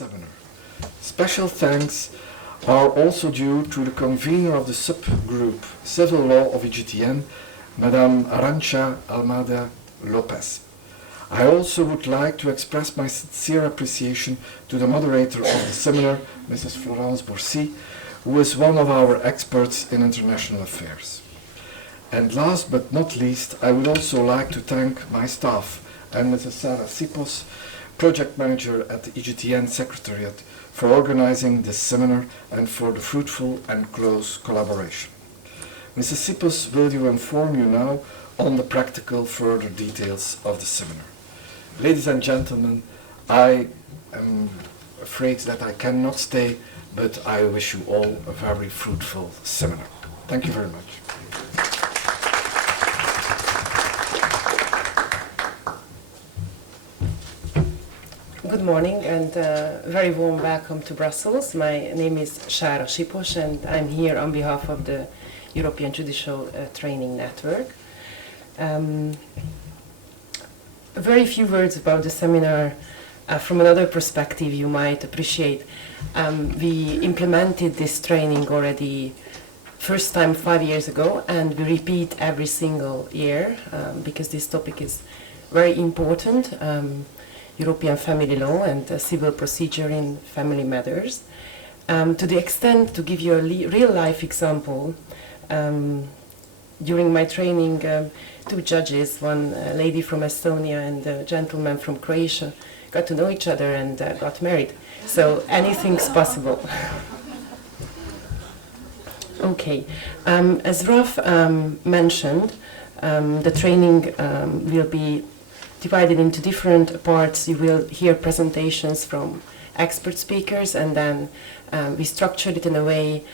seminar. Special thanks are also due to the convener of the subgroup Civil Law of EJTN, Madame Arantxa Almada Lopez. I also would like to express my sincere appreciation to the moderator of the seminar, Mrs. Florence Bourcy, who is one of our experts in international affairs. And last but not least, I would also like to thank my staff and Mrs. Sarah Sipos, project manager at the EJTN Secretariat, for organizing this seminar and for the fruitful and close collaboration. Mrs. Sipos will inform you now on the practical further details of the seminar. Ladies and gentlemen, I am afraid that I cannot stay, but I wish you all a very fruitful seminar. Thank you very much. Good morning and very warm welcome to Brussels. My name is Sára Sipos and I'm here on behalf of the European Judicial Training Network. Very few words about the seminar from another perspective you might appreciate. We implemented this training already first time 5 years ago, and we repeat every single year because this topic is very important. European family law and civil procedure in family matters. To the extent, to give you a real life example, during my training, two judges, one lady from Estonia and a gentleman from Croatia, got to know each other and got married. So anything's possible. Okay, as Ralph mentioned, the training will be divided into different parts. You will hear presentations from expert speakers, and then we structured it in a way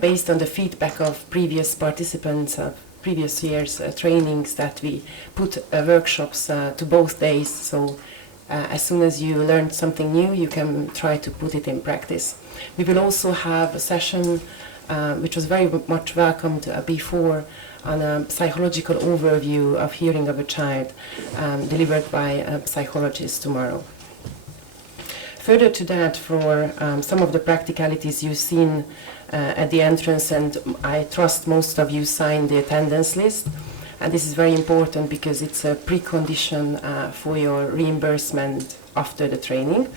based on the feedback of previous participants of previous year's trainings, that we put workshops to both days. So as soon as you learn something new, you can try to put it in practice. We will also have a session which was very much welcomed before, on a psychological overview of hearing of a child, delivered by a psychologist tomorrow. Further to that, for some of the practicalities you've seen at the entrance, and I trust most of you signed the attendance list, and this is very important because it's a precondition for your reimbursement after the training.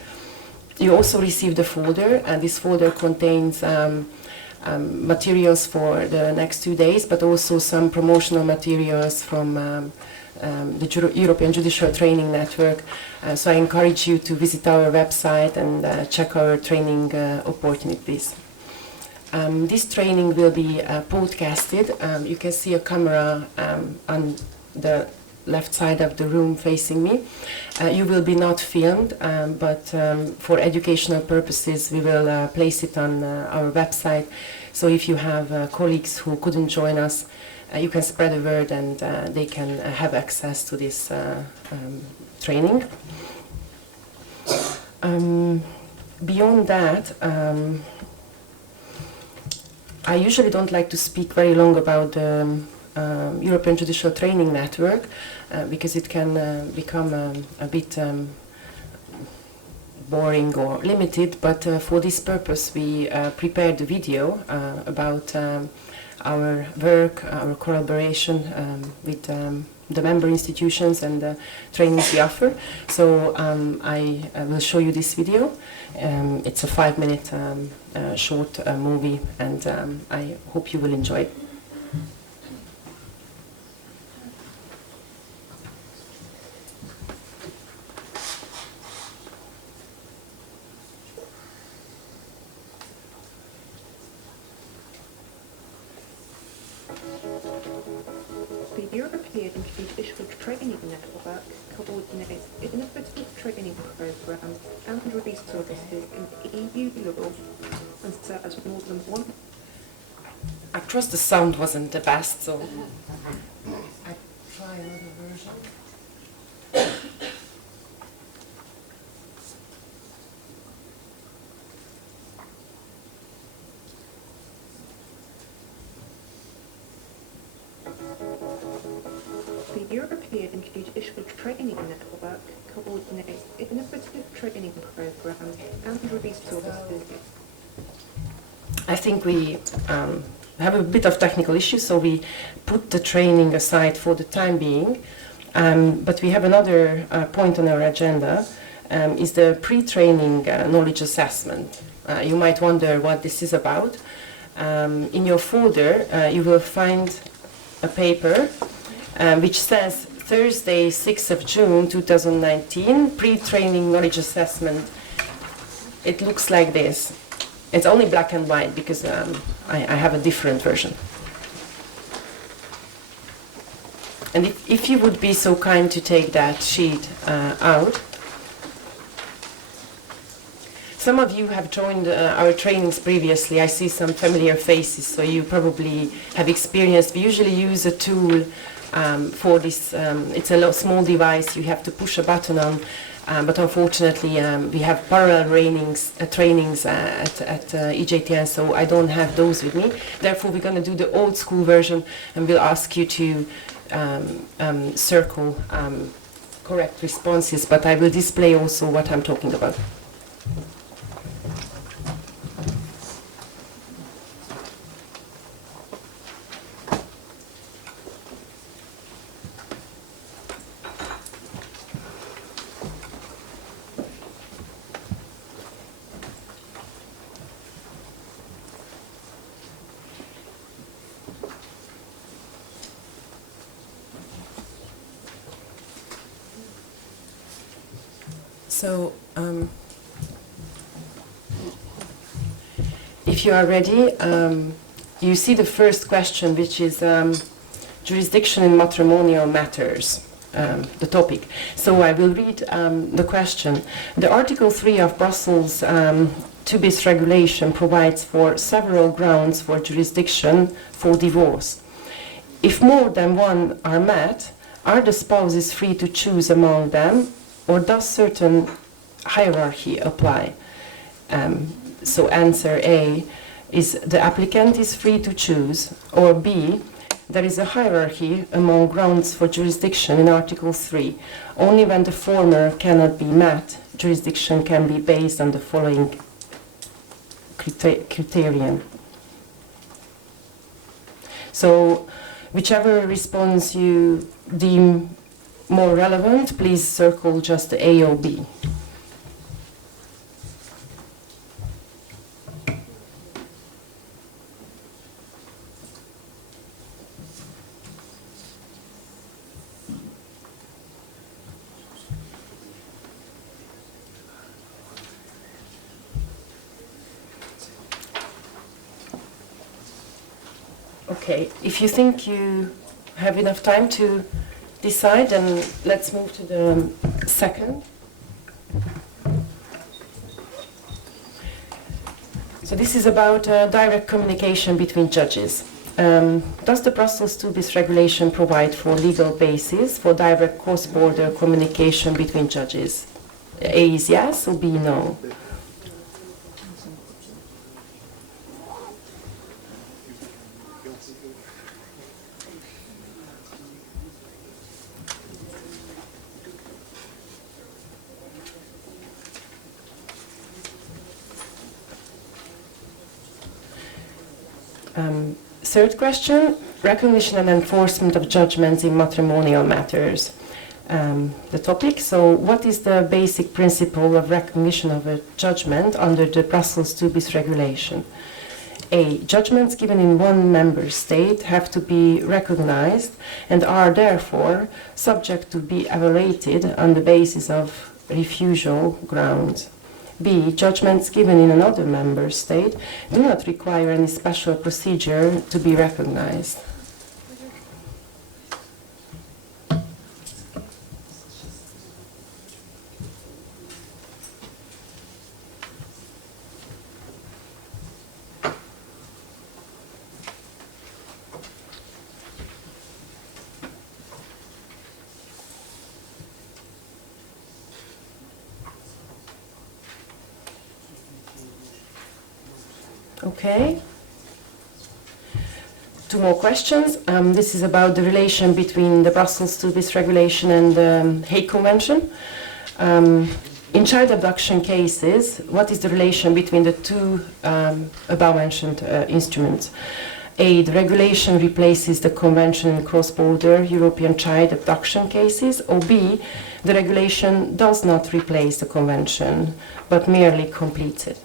You also received a folder, and this folder contains materials for the next 2 days, but also some promotional materials from the European Judicial Training Network. So I encourage you to visit our website and check our training opportunities. This training will be podcasted. You can see a camera on the left side of the room facing me. You will be not filmed, but for educational purposes we will place it on our website. So if you have colleagues who couldn't join us, you can spread the word and they can have access to this training. Beyond that, I usually don't like to speak very long about the European Judicial Training Network because it can become a bit boring or limited, but for this purpose we prepared a video about our work, our collaboration with the member institutions and the trainings we offer. So I will show you this video. It's a 5-minute short movie, and I hope you will enjoy it. The European Judicial Training Network coordinates innovative training programs and resources in EU law and serves more than one. I trust the sound wasn't the best, so I try another version. The European Judicial Training Network coordinates innovative training programs programs and resources. I think we have a bit of technical issues, so we put the training aside for the time being. But we have another point on our agenda, is the pre-training knowledge assessment. You might wonder what this is about. In your folder, you will find a paper which says Thursday, 6th of June 2019, pre-training knowledge assessment. It looks like this. It's only black and white because I have a different version. And if you would be so kind to take that sheet out. Some of you have joined our trainings previously. I see some familiar faces, so you probably have experienced. We usually use a tool for this. It's a small device you have to push a button on, but unfortunately we have parallel trainings at EJTN, so I don't have those with me. Therefore, we're going to do the old school version, and we'll ask you to circle correct responses, but I will display also what I'm talking about. So, if you are ready, you see the first question, which is jurisdiction in matrimonial matters, the topic. So I will read the question. The Article 3 of Brussels 2bis regulation provides for several grounds for jurisdiction for divorce. If more than one are met, are the spouses free to choose among them, or does certain hierarchy apply? So answer A is the applicant is free to choose, or B, there is a hierarchy among grounds for jurisdiction in Article 3. Only when the former cannot be met, jurisdiction can be based on the following criterion. So whichever response you deem more relevant, please circle just A or B. Okay, if you think you have enough time to decide, and let's move to the second. So this is about direct communication between judges. Does the Brussels 2bis regulation provide for legal basis for direct cross-border communication between judges? A is yes, or B no? Third question, recognition and enforcement of judgments in matrimonial matters. The topic, so what is the basic principle of recognition of a judgment under the Brussels 2bis regulation? A, judgments given in one member state have to be recognized and are therefore subject to be evaluated on the basis of refusal grounds. B, judgments given in another member state do not require any special procedure to be recognized. Okay. Two more questions. This is about the relation between the Brussels 2bis regulation and the Hague Convention. In In child abduction cases, what is the relation between the two above-mentioned instruments? A, the regulation replaces the convention in cross-border European child abduction cases, or B, the regulation does not replace the convention, but merely completes it.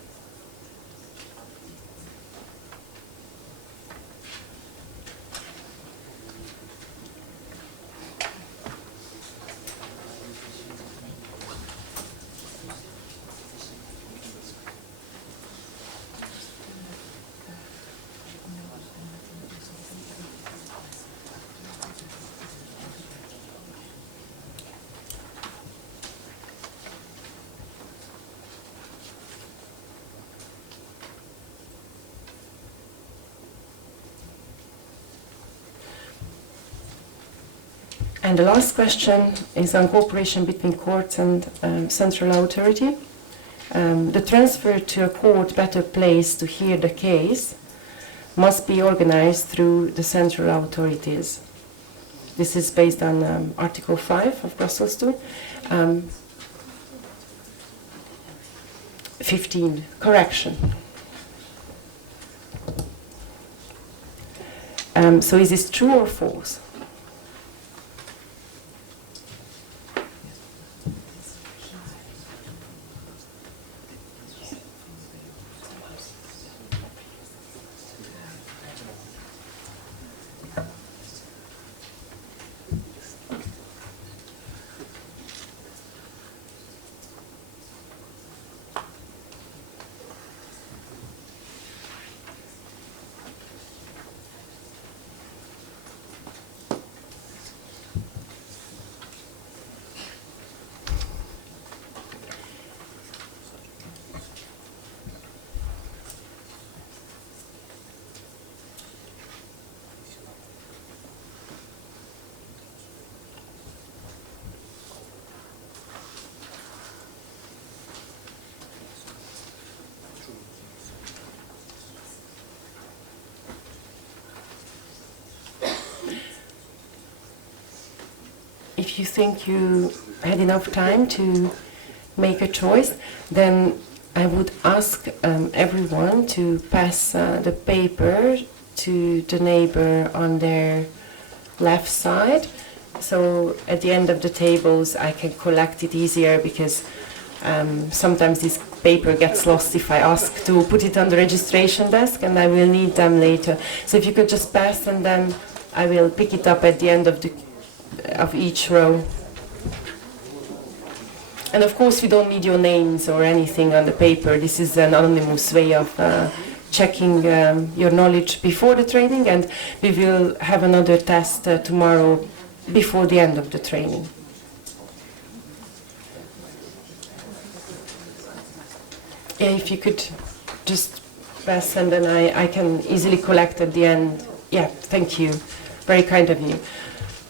And the last question is on cooperation between courts and central authority. The transfer to a court better placed to hear the case must be organized through the central authorities. This is based on Article 5 of Brussels II. 15, correction. So is this true or false? If you think you had enough time to make a choice, then I would ask everyone to pass the paper to the neighbor on their left side. So at the end of the tables I can collect it easier, because sometimes this paper gets lost if I ask to put it on the registration desk, and I will need them later. So if you could just pass, and then I will pick it up at the end of each row. And of course we don't need your names or anything on the paper. This is an anonymous way of checking your knowledge before the training, and we will have another test tomorrow before the end of the training. Yeah, if you could just pass, and then I can easily collect at the end. Yeah, thank you. Very kind of you.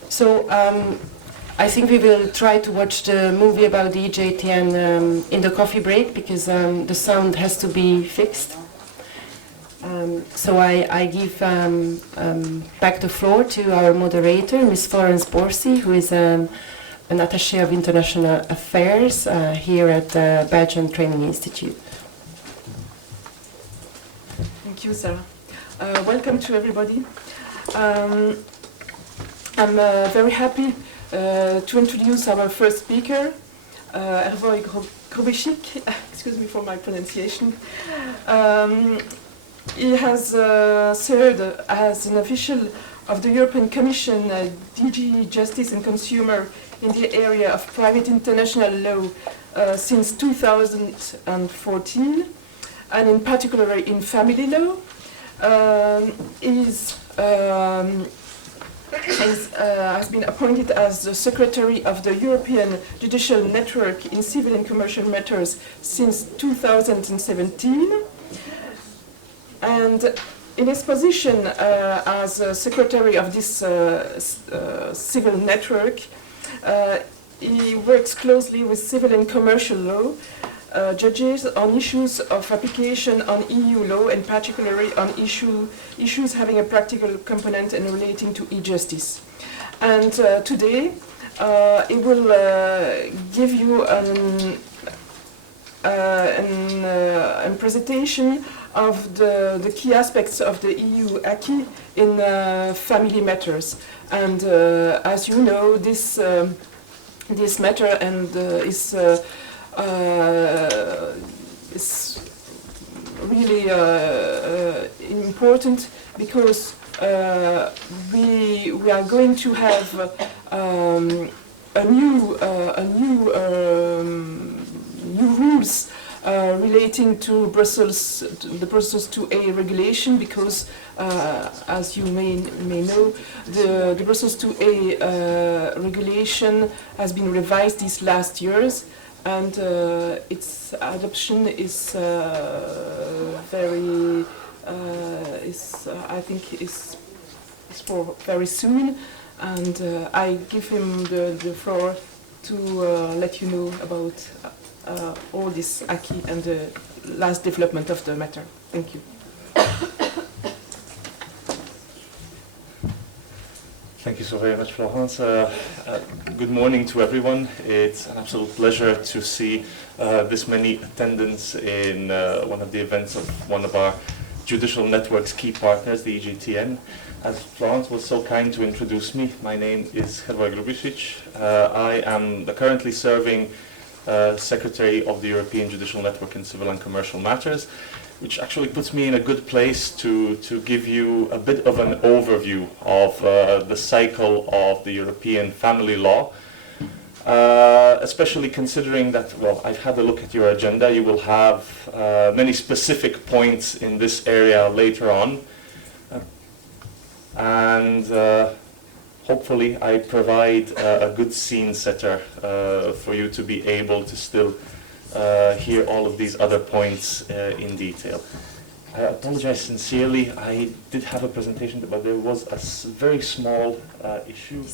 So I think we will try to watch the movie about the EJTN in the coffee break, because the sound has to be fixed. So I give back the floor to our moderator, Ms. Florence Borsi, who is an attaché of international affairs here at the Belgian Training Institute. Thank you, Sarah. Welcome to everybody. I'm very happy to introduce our first speaker, Hervé Grobeschick. Excuse me for my pronunciation. He has served as an official of the European Commission, DG Justice and Consumer in the area of private international law since 2014, and in particular in family law. Has been appointed as the Secretary of the European Judicial Network in Civil and Commercial Matters since 2017. And in his position as Secretary of this civil network, he works closely with civil and commercial law judges on issues of application on EU law, and particularly on issues having a practical component and relating to e-justice. And today he will give you and presentation of the key aspects of the EU acquis in family matters. And as you know, this matter and is really important because we are going to have new rules relating to the Brussels 2A regulation, because as you may know, the Brussels 2A regulation has been revised these last years, and its adoption is I think is for very soon, and I give him the floor to let you know about all this acquis and the last development of the matter. Thank you. Thank you so very much, Florence. Good morning to everyone. It's an absolute pleasure to see this many attendants in one of the events of one of our Judicial Network's key partners, the EJTN. As Florence was so kind to introduce me, my name is Herwoj Grubisic. I am the currently serving Secretary of the European Judicial Network in Civil and Commercial Matters, which actually puts me in a good place to give you a bit of an overview of the cycle of the European family law, especially considering that, well, I've had a look at your agenda. You will have many specific points in this area later on. And hopefully I provide a good scene setter for you to be able to still hear all of these other points in detail. I apologize sincerely. I did have a presentation, but there was a very small issue.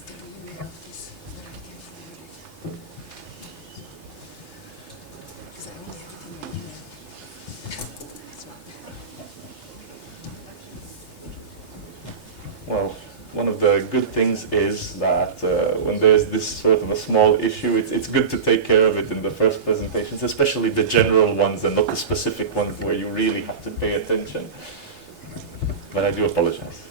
Well, one of the good things is that when there's this sort of a small issue, it's good to take care of it in the first presentations, especially the general ones and not the specific ones where you really have to pay attention. But I do apologize.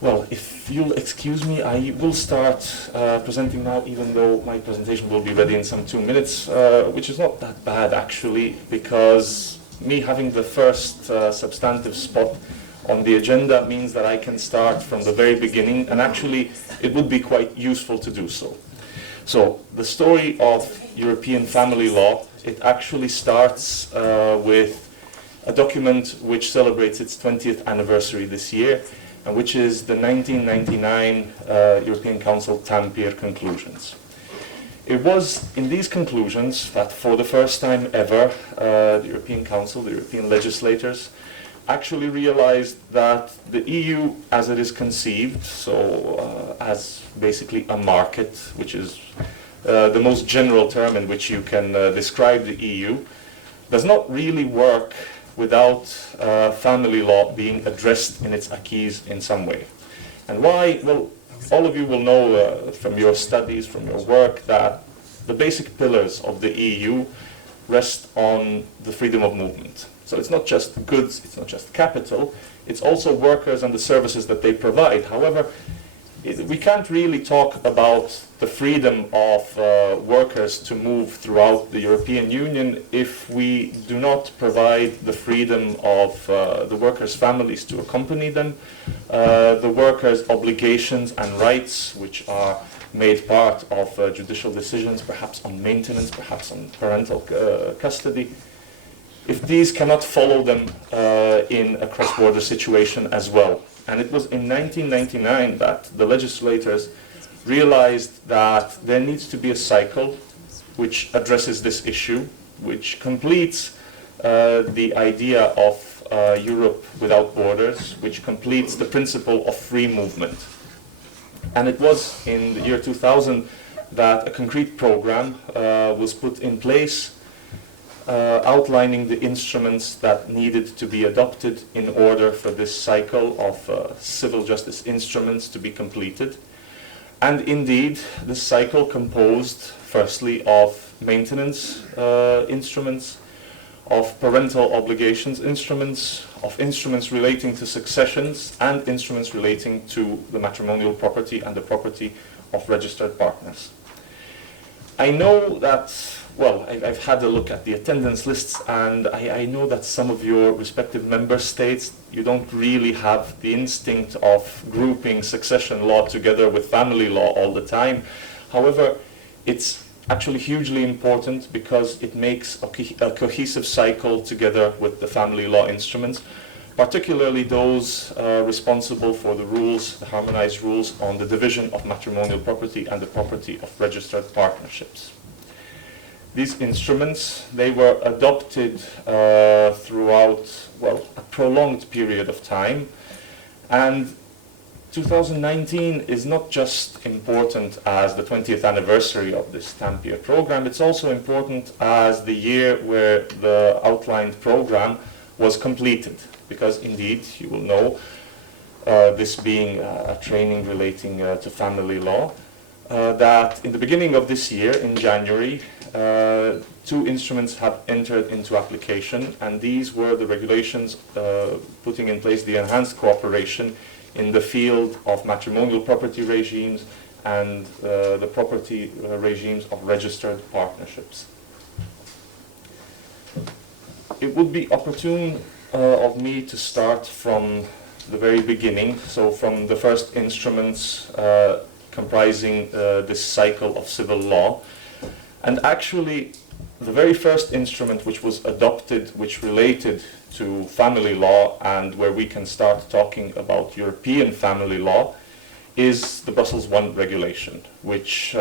Well, if you'll excuse me, I will start presenting now, even though my presentation will be ready in some 2 minutes, which is not that bad actually, because me having the first substantive spot on the agenda means that I can start from the very beginning, and actually it would be quite useful to do so. So, the story of European family law, it actually starts with a document which celebrates its 20th anniversary this year, and which is the 1999 European Council Tampere conclusions. It was in these conclusions that for the first time ever, the European Council, the European legislators, actually realized that the EU as it is conceived, so as basically a market, which is the most general term in which you can describe the EU, does not really work without family law being addressed in its acquis in some way. And why? Well, all of you will know from your studies, from your work, that the basic pillars of the EU rest on the freedom of movement. So it's not just goods, it's not just capital, it's also workers and the services that they provide. However, we can't really talk about the freedom of workers to move throughout the European Union if we do not provide the freedom of the workers' families to accompany them, the workers' obligations and rights, which are made part of judicial decisions, perhaps on maintenance, perhaps on parental custody. If these cannot follow them in a cross-border situation as well. And it was in 1999 that the legislators realized that there needs to be a cycle which addresses this issue, which completes the idea of Europe without borders, which completes the principle of free movement. And it was in the year 2000 that a concrete program was put in place outlining the instruments that needed to be adopted in order for this cycle of civil justice instruments to be completed. And indeed, this cycle composed firstly of maintenance instruments, of parental obligations instruments, of instruments relating to successions, and instruments relating to the matrimonial property and the property of registered partners. I know that, well, I've had a look at the attendance lists, and I know that some of your respective member states, you don't really have the instinct of grouping succession law together with family law all the time. However, it's actually hugely important because it makes a cohesive cycle together with the family law instruments, particularly those responsible for the rules, the harmonized rules on the division of matrimonial property and the property of registered partnerships. These instruments, they were adopted throughout, well, a prolonged period of time, and 2019 is not just important as the 20th anniversary of this Tampere program, it's also important as the year where the outlined program was completed. Because indeed, you will know, this being a training relating to family law, that in the beginning of this year, in January, 2 instruments have entered into application, and these were the regulations putting in place the enhanced cooperation in the field of matrimonial property regimes and the property regimes of registered partnerships. It would be opportune of me to start from the very beginning, so from the first instruments comprising this cycle of civil law. And actually, the very first instrument which was adopted, which related to family law and where we can start talking about European family law, is the Brussels I regulation, which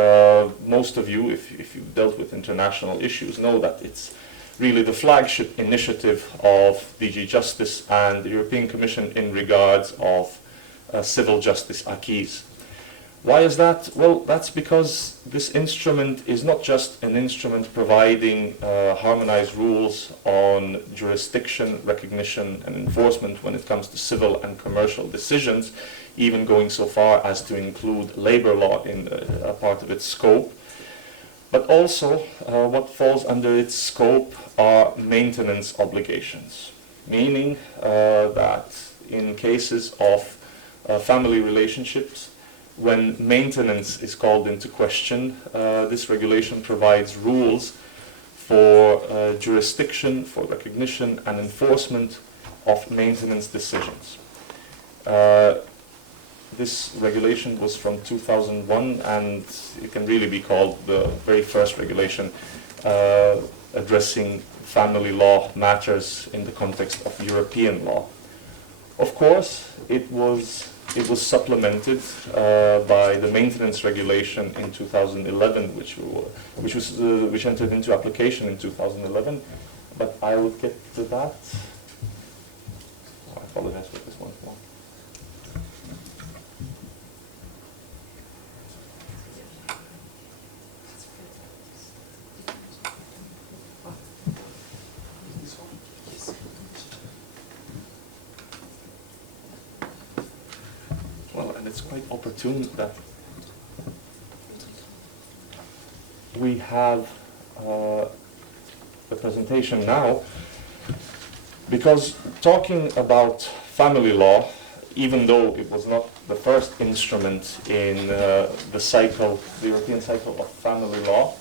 most of you, if you've dealt with international issues, know that it's really the flagship initiative of DG Justice and the European Commission in regards of civil justice acquis. Why is that? Well, that's because this instrument is not just an instrument providing harmonized rules on jurisdiction, recognition, and enforcement when it comes to civil and commercial decisions, even going so far as to include labor law in a part of its scope. But also, what falls under its scope are maintenance obligations, meaning that in cases of family relationships, when maintenance is called into question, this regulation provides rules for jurisdiction, for recognition and enforcement of maintenance decisions. This regulation was from 2001, and it can really be called the very first regulation addressing family law matters in the context of European law. Of course, it was supplemented by the maintenance regulation in 2011, which entered into application in 2011. But I will get to that. I apologize for this one. Well, and it's quite opportune that we have the presentation now, because talking about family law, even though it was not the first instrument in the cycle, the European cycle of family law,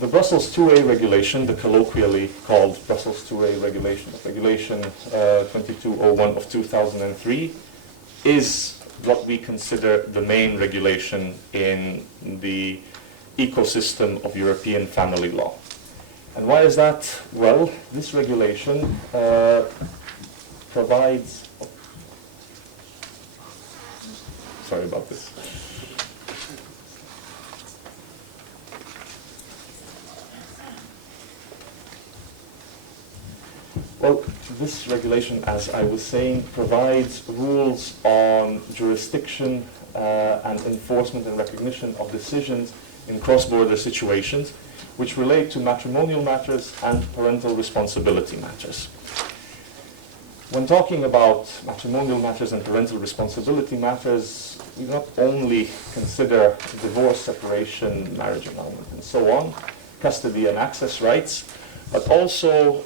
the Brussels IIa regulation, the colloquially called Brussels IIa regulation, Regulation 2201 of 2003, is what we consider the main regulation in the ecosystem of European family law. And why is that? Well, this regulation provides... Sorry about this. Well, this regulation, as I was saying, provides rules on jurisdiction and enforcement and recognition of decisions in cross-border situations which relate to matrimonial matters and parental responsibility matters. When talking about matrimonial matters and parental responsibility matters, we not only consider divorce, separation, marriage annulment, and so on, custody and access rights, but also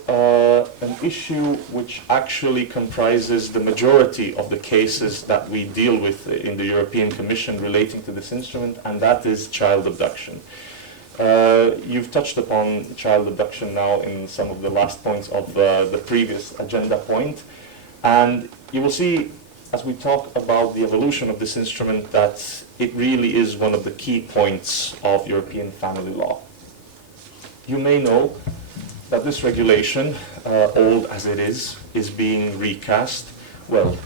an issue which actually comprises the majority of the cases that we deal with in the European Commission relating to this instrument, and that is child abduction. You've touched upon child abduction now in some of the last points of the previous agenda point, and you will see as we talk about the evolution of this instrument that it really is one of the key points of European family law. You may know that this regulation, old as it is being recast. Well,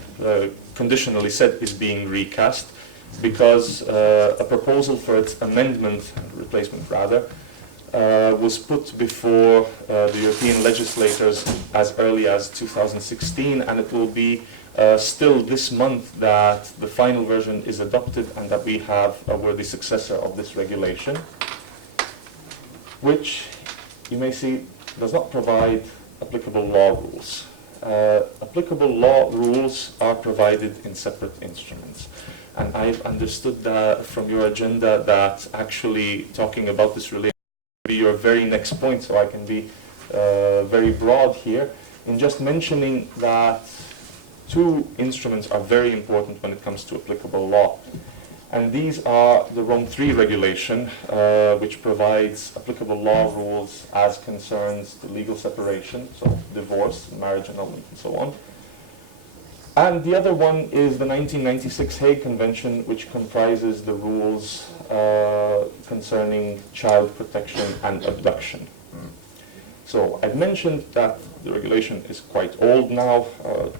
conditionally said is being recast because a proposal for its amendment, replacement rather, was put before the European legislators as early as 2016, and it will be still this month that the final version is adopted and that we have a worthy successor of this regulation, which you may see does not provide applicable law rules. Applicable law rules are provided in separate instruments. And I've understood that from your agenda that actually talking about this relation will be your very next point, so I can be very broad here in just mentioning that two instruments are very important when it comes to applicable law. And these are the Rome III regulation, which provides applicable law rules as concerns the legal separation, so divorce, marriage annulment, and so on. And the other one is the 1996 Hague Convention, which comprises the rules concerning child protection and abduction. So I've mentioned that the regulation is quite old now,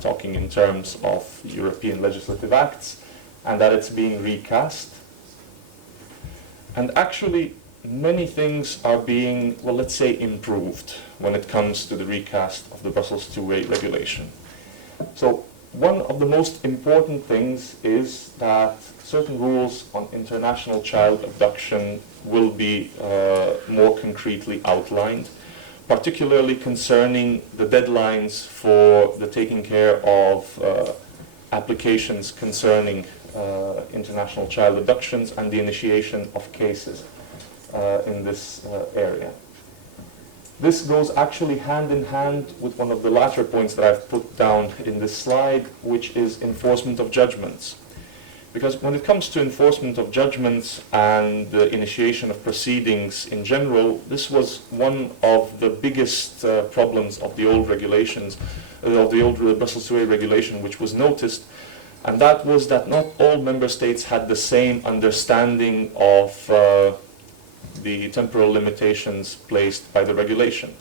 talking in terms of European legislative acts, and that it's being recast. And actually, many things are being, well, let's say, improved when it comes to the recast of the Brussels IIa regulation. So one of the most important things is that certain rules on international child abduction will be more concretely outlined, particularly concerning the deadlines for the taking care of applications concerning international child abductions and the initiation of cases in this area. This goes actually hand in hand with one of the latter points that I've put down in this slide, which is enforcement of judgments. Because when it comes to enforcement of judgments and the initiation of proceedings in general, this was one of the biggest problems of the old regulations, of the old Brussels IIa regulation, which was noticed, and that was that not all member states had the same understanding of the temporal limitations placed by the regulation.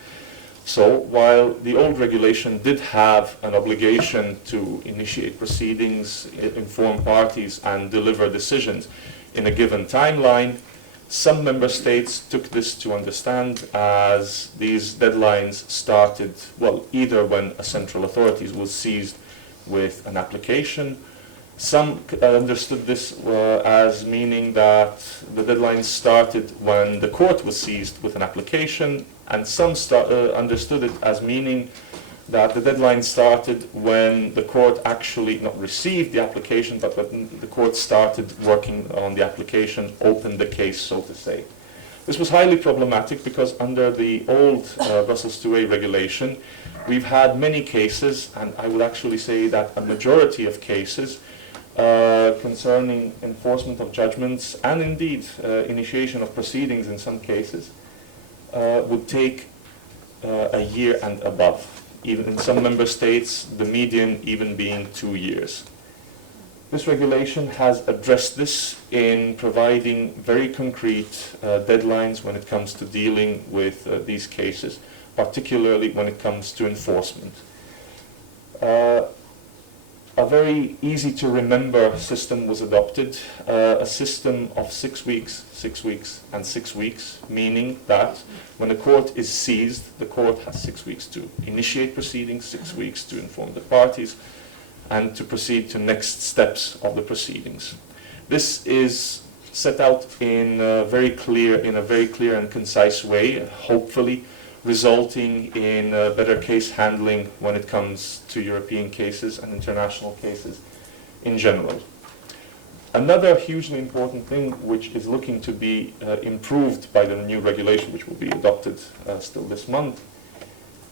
So while the old regulation did have an obligation to initiate proceedings, inform parties, and deliver decisions in a given timeline, some member states took this to understand as these deadlines started, well, either when a central authority was seized with an application. Some understood this as meaning that the deadline started when the court was seized with an application, and some understood it as meaning that the deadline started when the court actually not received the application, but when the court started working on the application, opened the case, so to say. This was highly problematic because under the old Brussels IIa regulation, we've had many cases, and I would actually say that a majority of cases concerning enforcement of judgments and indeed initiation of proceedings in some cases would take a year and above. Even in some member states, the median even being 2 years. This regulation has addressed this in providing very concrete deadlines when it comes to dealing with these cases, particularly when it comes to enforcement. a very easy to remember system was adopted, a system of 6 weeks, 6 weeks, and 6 weeks, meaning that when a court is seized, the court has 6 weeks to initiate proceedings, 6 weeks to inform the parties, and to proceed to next steps of the proceedings. This is set out in a very clear and concise way, hopefully resulting in better case handling when it comes to European cases and international cases in general. Another hugely important thing which is looking to be improved by the new regulation, which will be adopted still this month,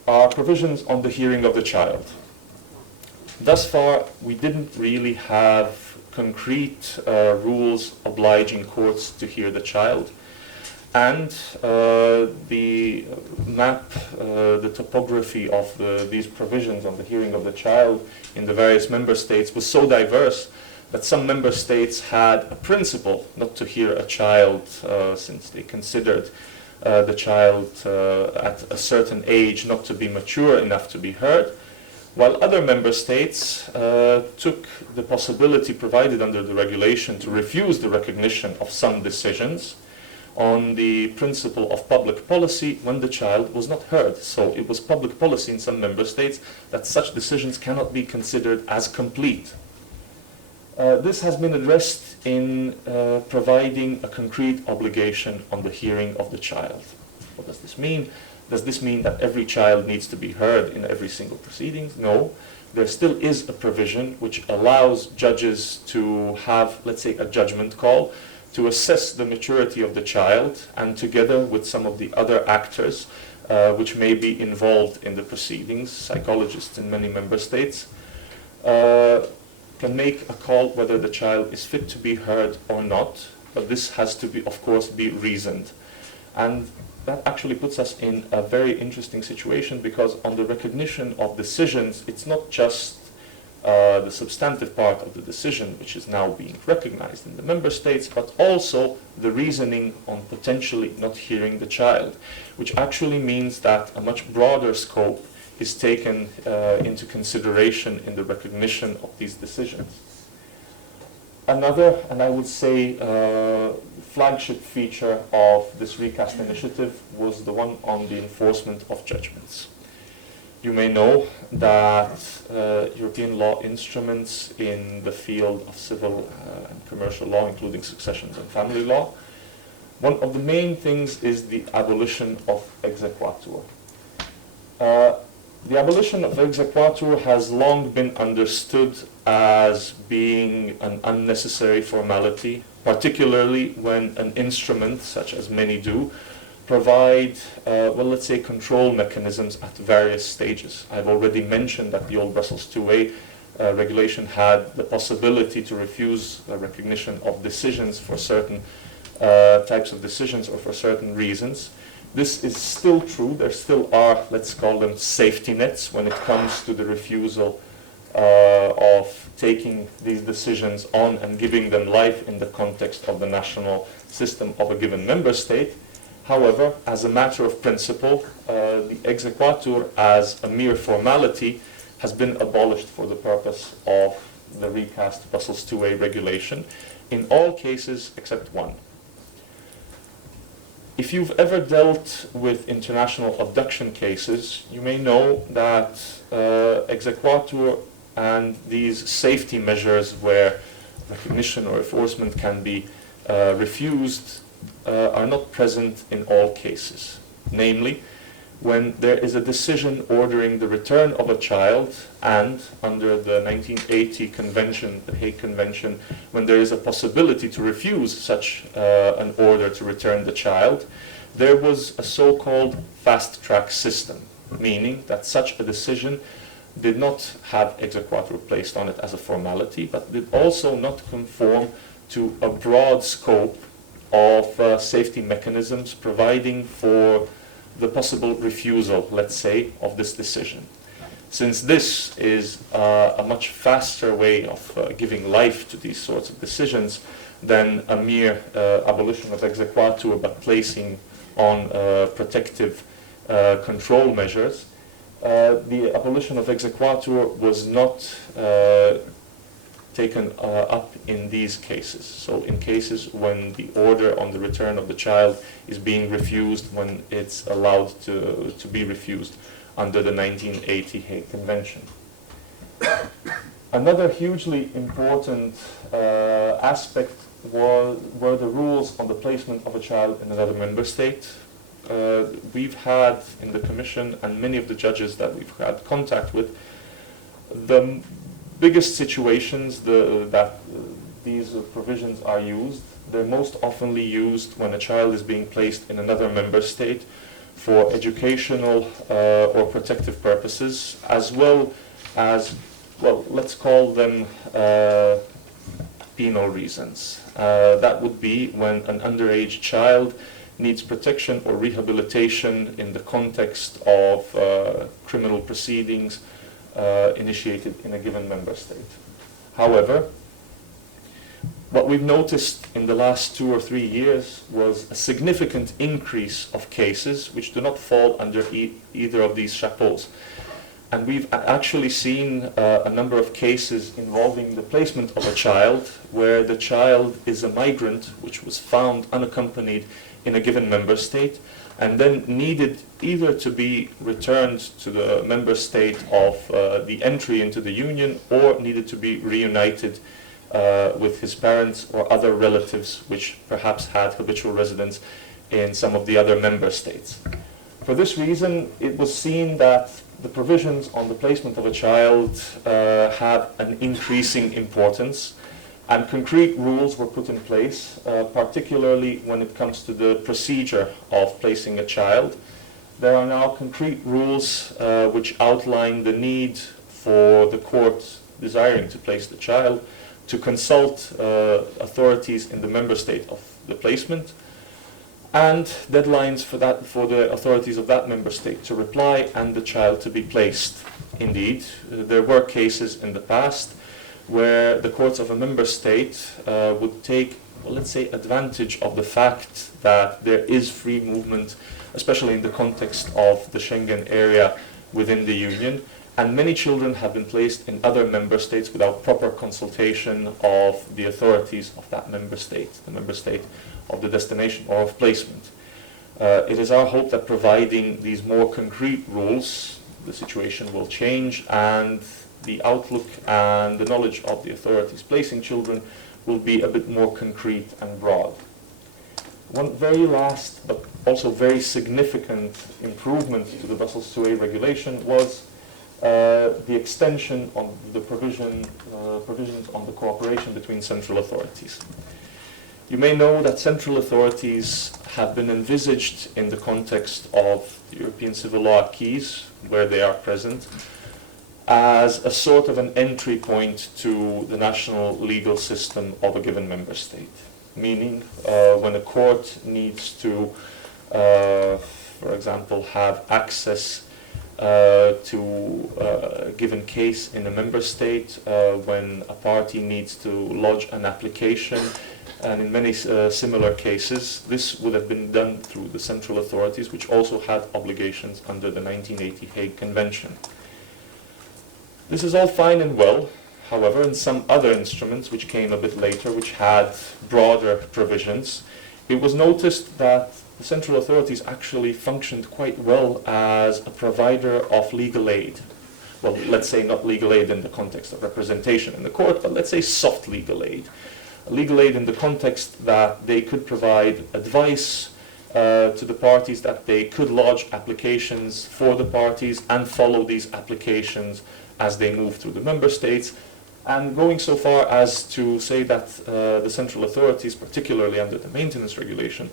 are provisions on the hearing of the child. Thus far, we didn't really have concrete rules obliging courts to hear the child. And the map, the topography of these provisions on the hearing of the child in the various member states was so diverse that some member states had a principle not to hear a child since they considered the child at a certain age not to be mature enough to be heard, while other member states took the possibility provided under the regulation to refuse the recognition of some decisions on the principle of public policy when the child was not heard. So it was public policy in some member states that such decisions cannot be considered as complete. This has been addressed in providing a concrete obligation on the hearing of the child. What does this mean? Does this mean that every child needs to be heard in every single proceeding? No. There still is a provision which allows judges to have, let's say, a judgment call to assess the maturity of the child, and together with some of the other actors which may be involved in the proceedings, psychologists in many member states, can make a call whether the child is fit to be heard or not, but this has to be, of course, be reasoned. And that actually puts us in a very interesting situation, because on the recognition of decisions, it's not just the substantive part of the decision which is now being recognized in the member states, but also the reasoning on potentially not hearing the child, which actually means that a much broader scope is taken into consideration in the recognition of these decisions. Another, and I would say flagship feature of this recast initiative was the one on the enforcement of judgments. You may know that European law instruments in the field of civil and commercial law, including successions and family law, one of the main things is the abolition of exequatur. The abolition of exequatur has long been understood as being an unnecessary formality, particularly when an instrument, such as many do, provide, well, let's say, control mechanisms at various stages. I've already mentioned that the old Brussels 2A regulation had the possibility to refuse recognition of decisions for certain types of decisions or for certain reasons. This is still true. There still are, let's call them, safety nets when it comes to the refusal of taking these decisions on and giving them life in the context of the national system of a given member state. However, as a matter of principle, the exequatur as a mere formality has been abolished for the purpose of the recast Brussels 2A regulation in all cases except one. If you've ever dealt with international abduction cases, you may know that exequatur and these safety measures where recognition or enforcement can be refused are not present in all cases. Namely, when there is a decision ordering the return of a child, and under the 1980 convention, the Hague Convention, when there is a possibility to refuse such an order to return the child, there was a so-called fast-track system, meaning that such a decision did not have exequatur placed on it as a formality, but did also not conform to a broad scope of safety mechanisms providing for the possible refusal, let's say, of this decision. Since this is a much faster way of giving life to these sorts of decisions than a mere abolition of exequatur but placing on protective control measures, the abolition of exequatur was not taken up in these cases. So in cases when the order on the return of the child is being refused when it's allowed to be refused under the 1980 Hague Convention. Another hugely important aspect were the rules on the placement of a child in another member state. We've had in the Commission, and many of the judges that we've had contact with, the biggest situations that these provisions are used. They're most oftenly used when a child is being placed in another member state for educational or protective purposes, as well as, well, let's call them penal reasons. That would be when an underage child needs protection or rehabilitation in the context of criminal proceedings initiated in a given member state. However, what we've noticed in the last 2 or 3 years was a significant increase of cases which do not fall under either of these chapeaux. And we've actually seen a number of cases involving the placement of a child where the child is a migrant which was found unaccompanied in a given member state and then needed either to be returned to the member state of the entry into the union or needed to be reunited with his parents or other relatives which perhaps had habitual residence in some of the other member states. For this reason, it was seen that the provisions on the placement of a child had an increasing importance, and concrete rules were put in place, particularly when it comes to the procedure of placing a child. There are now concrete rules which outline the need for the court desiring to place the child to consult authorities in the member state of the placement, and deadlines for the authorities of that member state to reply and the child to be placed. Indeed, there were cases in the past where the courts of a member state would take, well, let's say, advantage of the fact that there is free movement, especially in the context of the Schengen area within the Union, and many children have been placed in other member states without proper consultation of the authorities of that member state, the member state of the destination or of placement. It is our hope that providing these more concrete rules, the situation will change and the outlook and the knowledge of the authorities placing children will be a bit more concrete and broad. One very last but also very significant improvement to the Brussels IIa regulation was the extension of the provisions on the cooperation between central authorities. You may know that central authorities have been envisaged in the context of the European civil law acquis, where they are present, as a sort of an entry point to the national legal system of a given member state. Meaning, when a court needs to, for example, have access to a given case in a member state, when a party needs to lodge an application, and in many similar cases, this would have been done through the central authorities, which also had obligations under the 1980 Hague Convention. This is all fine and well. However, in some other instruments which came a bit later, which had broader provisions, it was noticed that the central authorities actually functioned quite well as a provider of legal aid. Well, let's say not legal aid in the context of representation in the court, but let's say soft legal aid. Legal aid in the context that they could provide advice to the parties, that they could lodge applications for the parties and follow these applications as they move through the member states, and going so far as to say that the central authorities, particularly under the maintenance regulation,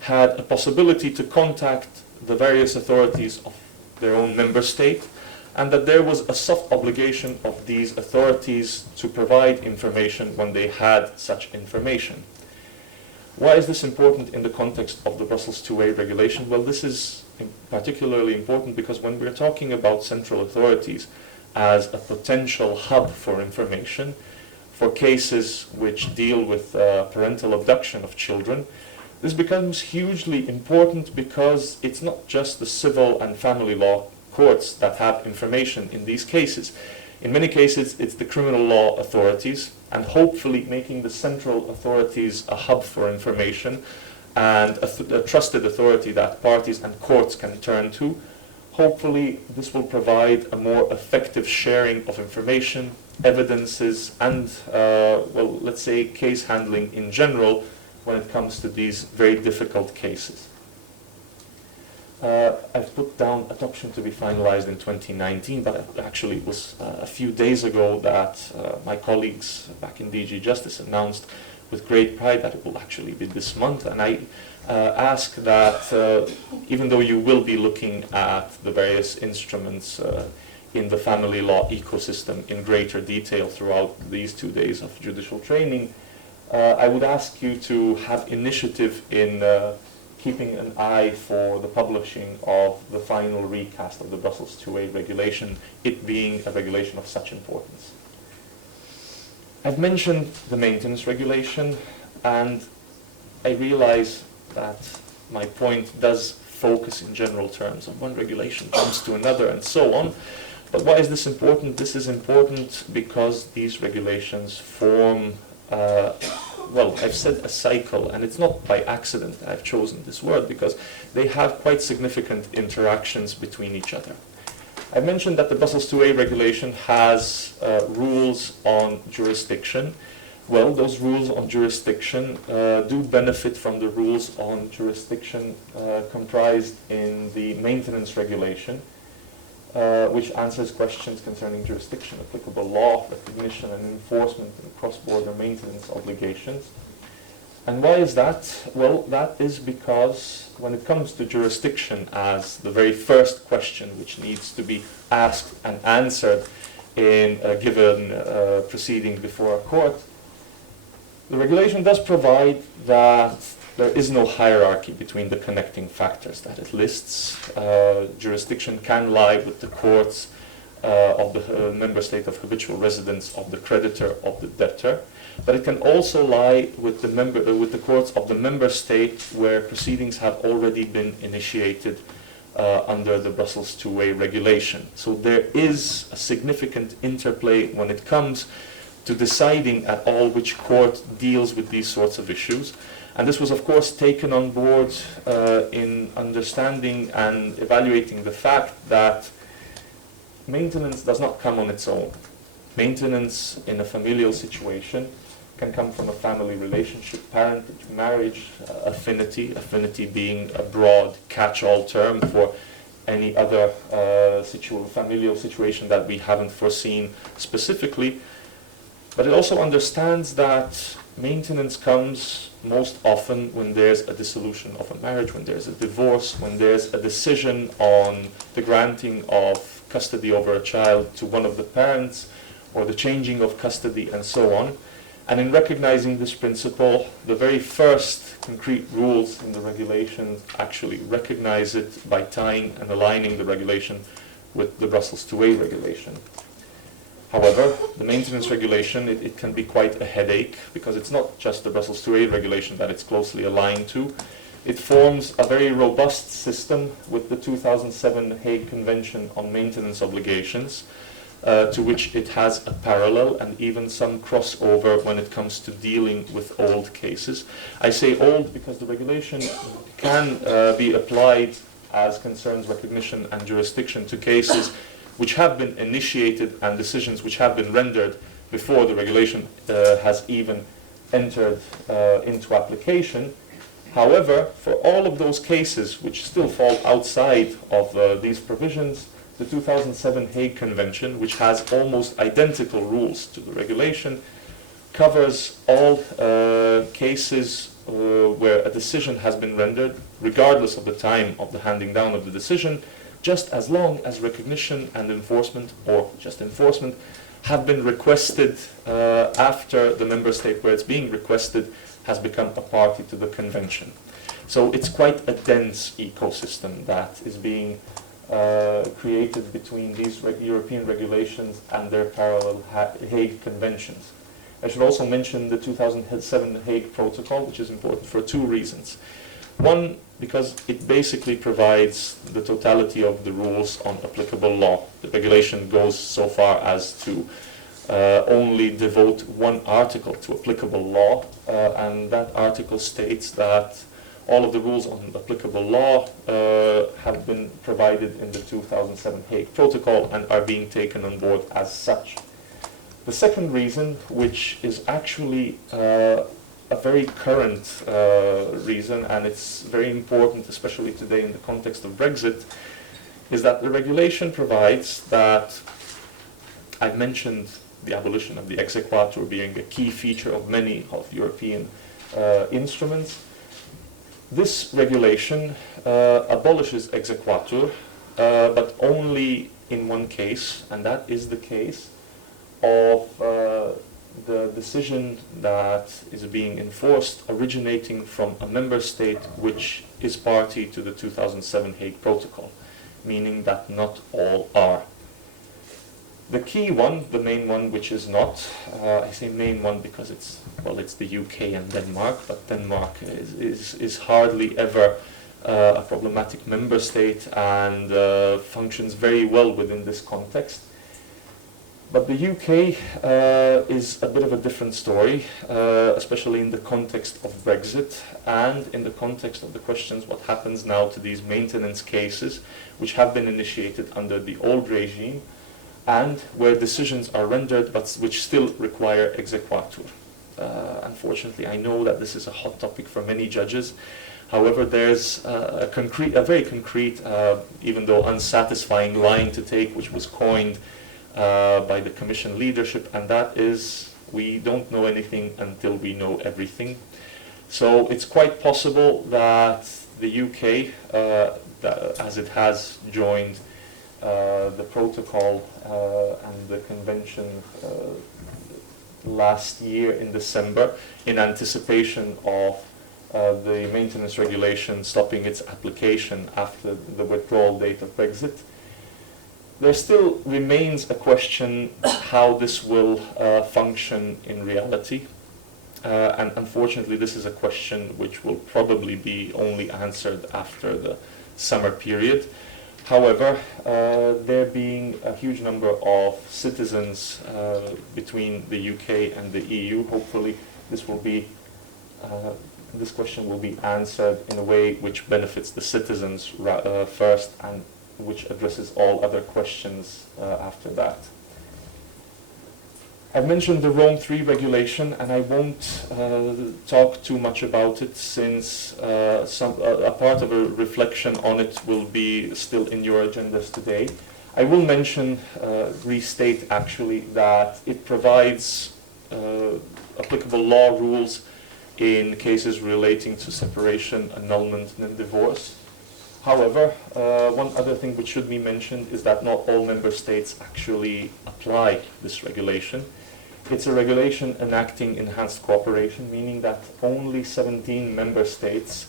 had a possibility to contact the various authorities of their own member state, and that there was a soft obligation of these authorities to provide information when they had such information. Why is this important in the context of the Brussels IIa regulation? Well, this is particularly important because when we're talking about central authorities as a potential hub for information for cases which deal with parental abduction of children, this becomes hugely important because it's not just the civil and family law courts that have information in these cases. In many cases, it's the criminal law authorities, and hopefully making the central authorities a hub for information and a trusted authority that parties and courts can turn to. Hopefully, this will provide a more effective sharing of information, evidences, and, well, let's say, case handling in general when it comes to these very difficult cases. I've put down adoption to be finalized in 2019, but actually it was a few days ago that my colleagues back in DG Justice announced with great pride that it will actually be this month. And I ask that, even though you will be looking at the various instruments in the family law ecosystem in greater detail throughout these 2 days of judicial training, I would ask you to have initiative in keeping an eye for the publishing of the final recast of the Brussels 2A regulation, it being a regulation of such importance. I've mentioned the maintenance regulation, and I realize that my point does focus in general terms on one regulation comes to another and so on. But why is this important? This is important because these regulations form well, I've said a cycle, and it's not by accident that I've chosen this word, because they have quite significant interactions between each other. I mentioned that the Brussels 2A regulation has rules on jurisdiction. Well, those rules on jurisdiction do benefit from the rules on jurisdiction comprised in the maintenance regulation, which answers questions concerning jurisdiction, applicable law, recognition and enforcement, and cross-border maintenance obligations. And why is that? Well, that is because when it comes to jurisdiction as the very first question which needs to be asked and answered in a given proceeding before a court, the regulation does provide that there is no hierarchy between the connecting factors that it lists. Jurisdiction can lie with the courts of the member state of habitual residence of the creditor of the debtor, but it can also lie with the courts of the member state where proceedings have already been initiated under the Brussels 2A regulation. So there is a significant interplay when it comes to deciding at all which court deals with these sorts of issues. And this was, of course, taken on board in understanding and evaluating the fact that maintenance does not come on its own. Maintenance in a familial situation can come from a family relationship, parentage, marriage, affinity being a broad catch-all term for any other familial situation that we haven't foreseen specifically. But it also understands that maintenance comes most often when there's a dissolution of a marriage, when there's a divorce, when there's a decision on the granting of custody over a child to one of the parents, or the changing of custody, and so on. And in recognizing this principle, the very first concrete rules in the regulation actually recognize it by tying and aligning the regulation with the Brussels 2A regulation. However, the maintenance regulation, it can be quite a headache, because it's not just the Brussels 2A regulation that it's closely aligned to. It forms a very robust system with the 2007 Hague Convention on Maintenance Obligations, to which it has a parallel and even some crossover when it comes to dealing with old cases. I say old because the regulation can be applied as concerns recognition and jurisdiction to cases which have been initiated and decisions which have been rendered before the regulation has even entered into application. However, for all of those cases which still fall outside of these provisions, the 2007 Hague Convention, which has almost identical rules to the regulation, covers all cases where a decision has been rendered, regardless of the time of the handing down of the decision, just as long as recognition and enforcement, or just enforcement, have been requested after the member state where it's being requested has become a party to the convention. So it's quite a dense ecosystem that is being created between these European regulations and their parallel Hague conventions. I should also mention the 2007 Hague Protocol, which is important for two reasons. One, because it basically provides the totality of the rules on applicable law. The regulation goes so far as to only devote one article to applicable law, and that article states that all of the rules on applicable law have been provided in the 2007 Hague Protocol and are being taken on board as such. The second reason, which is actually a very current reason, and it's very important, especially today in the context of Brexit, is that the regulation provides that, I've mentioned the abolition of the exequatur being a key feature of many of European instruments. This regulation abolishes exequatur, but only in one case, and that is the case of the decision that is being enforced originating from a member state which is party to the 2007 Hague Protocol, meaning that not all are. The key one, the main one, which is not, I say main one because it's the UK and Denmark, but Denmark is hardly ever a problematic member state and functions very well within this context. But the UK is a bit of a different story, especially in the context of Brexit and in the context of the questions what happens now to these maintenance cases which have been initiated under the old regime and where decisions are rendered but which still require exequatur. Unfortunately, I know that this is a hot topic for many judges. However, there's a very concrete, even though unsatisfying line to take, which was coined by the Commission leadership, and that is, we don't know anything until we know everything. So it's quite possible that the UK, as it has joined the protocol and the convention last year in December, in anticipation of the maintenance regulation stopping its application after the withdrawal date of Brexit, there still remains a question how this will function in reality. And unfortunately, this is a question which will probably be only answered after the summer period. However, there being a huge number of citizens between the UK and the EU, hopefully this question will be answered in a way which benefits the citizens first and which addresses all other questions after that. I've mentioned the Rome III regulation, and I won't talk too much about it since a part of a reflection on it will be still in your agendas today. I will mention, restate actually, that it provides applicable law rules in cases relating to separation, annulment, and divorce. However, one other thing which should be mentioned is that not all member states actually apply this regulation. It's a regulation enacting enhanced cooperation, meaning that only 17 member states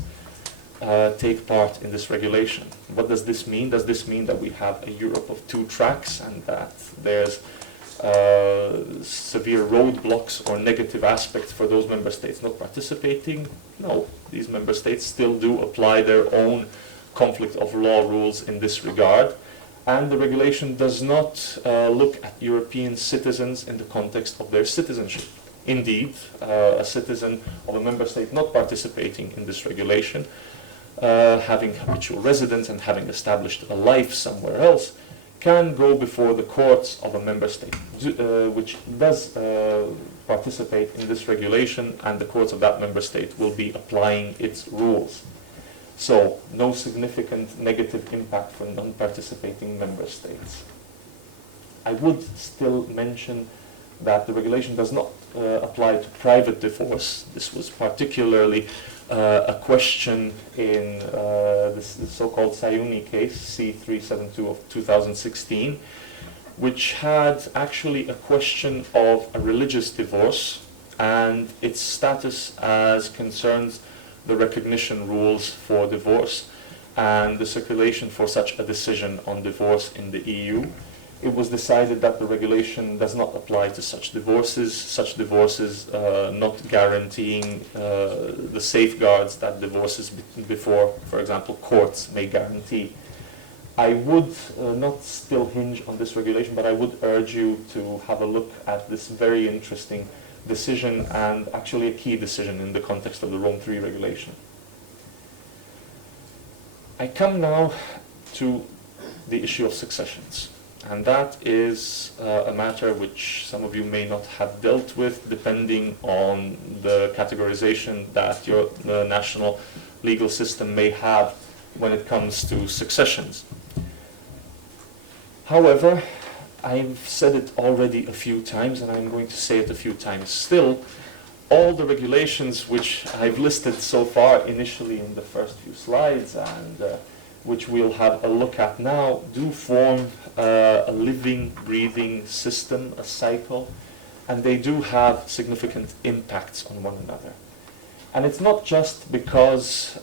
take part in this regulation. What does this mean? Does this mean that we have a Europe of two tracks and that there's severe roadblocks or negative aspects for those member states not participating? No, these member states still do apply their own conflict of law rules in this regard. And the regulation does not look at European citizens in the context of their citizenship. Indeed, a citizen of a member state not participating in this regulation, having habitual residence and having established a life somewhere else, can go before the courts of a member state, which does participate in this regulation, and the courts of that member state will be applying its rules. So, no significant negative impact for non-participating member states. I would still mention that the regulation does not apply to private divorce. This was particularly a question in this so-called Sayuni case, C372 of 2016, which had actually a question of a religious divorce and its status as concerns the recognition rules for divorce and the circulation for such a decision on divorce in the EU. it was decided that the regulation does not apply to such divorces not guaranteeing the safeguards that divorces before, for example, courts may guarantee. I would not still hinge on this regulation, but I would urge you to have a look at this very interesting decision, and actually a key decision in the context of the Rome III regulation. I come now to the issue of successions. And that is a matter which some of you may not have dealt with, depending on the categorization that your national legal system may have when it comes to successions. However, I've said it already a few times, and I'm going to say it a few times still. All the regulations which I've listed so far, initially in the first few slides, and which we'll have a look at now, do form a living, breathing system, a cycle, and they do have significant impacts on one another. And it's not just because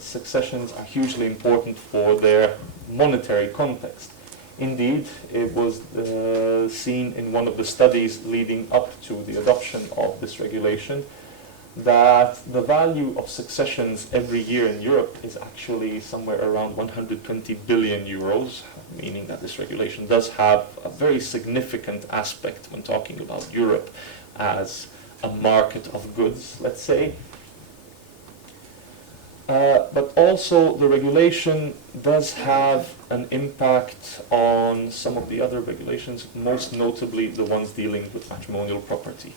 successions are hugely important for their monetary context. Indeed, it was seen in one of the studies leading up to the adoption of this regulation that the value of successions every year in Europe is actually somewhere around 120 billion euros, meaning that this regulation does have a very significant aspect when talking about Europe as a market of goods, let's say. But also the regulation does have an impact on some of the other regulations, most notably the ones dealing with matrimonial property.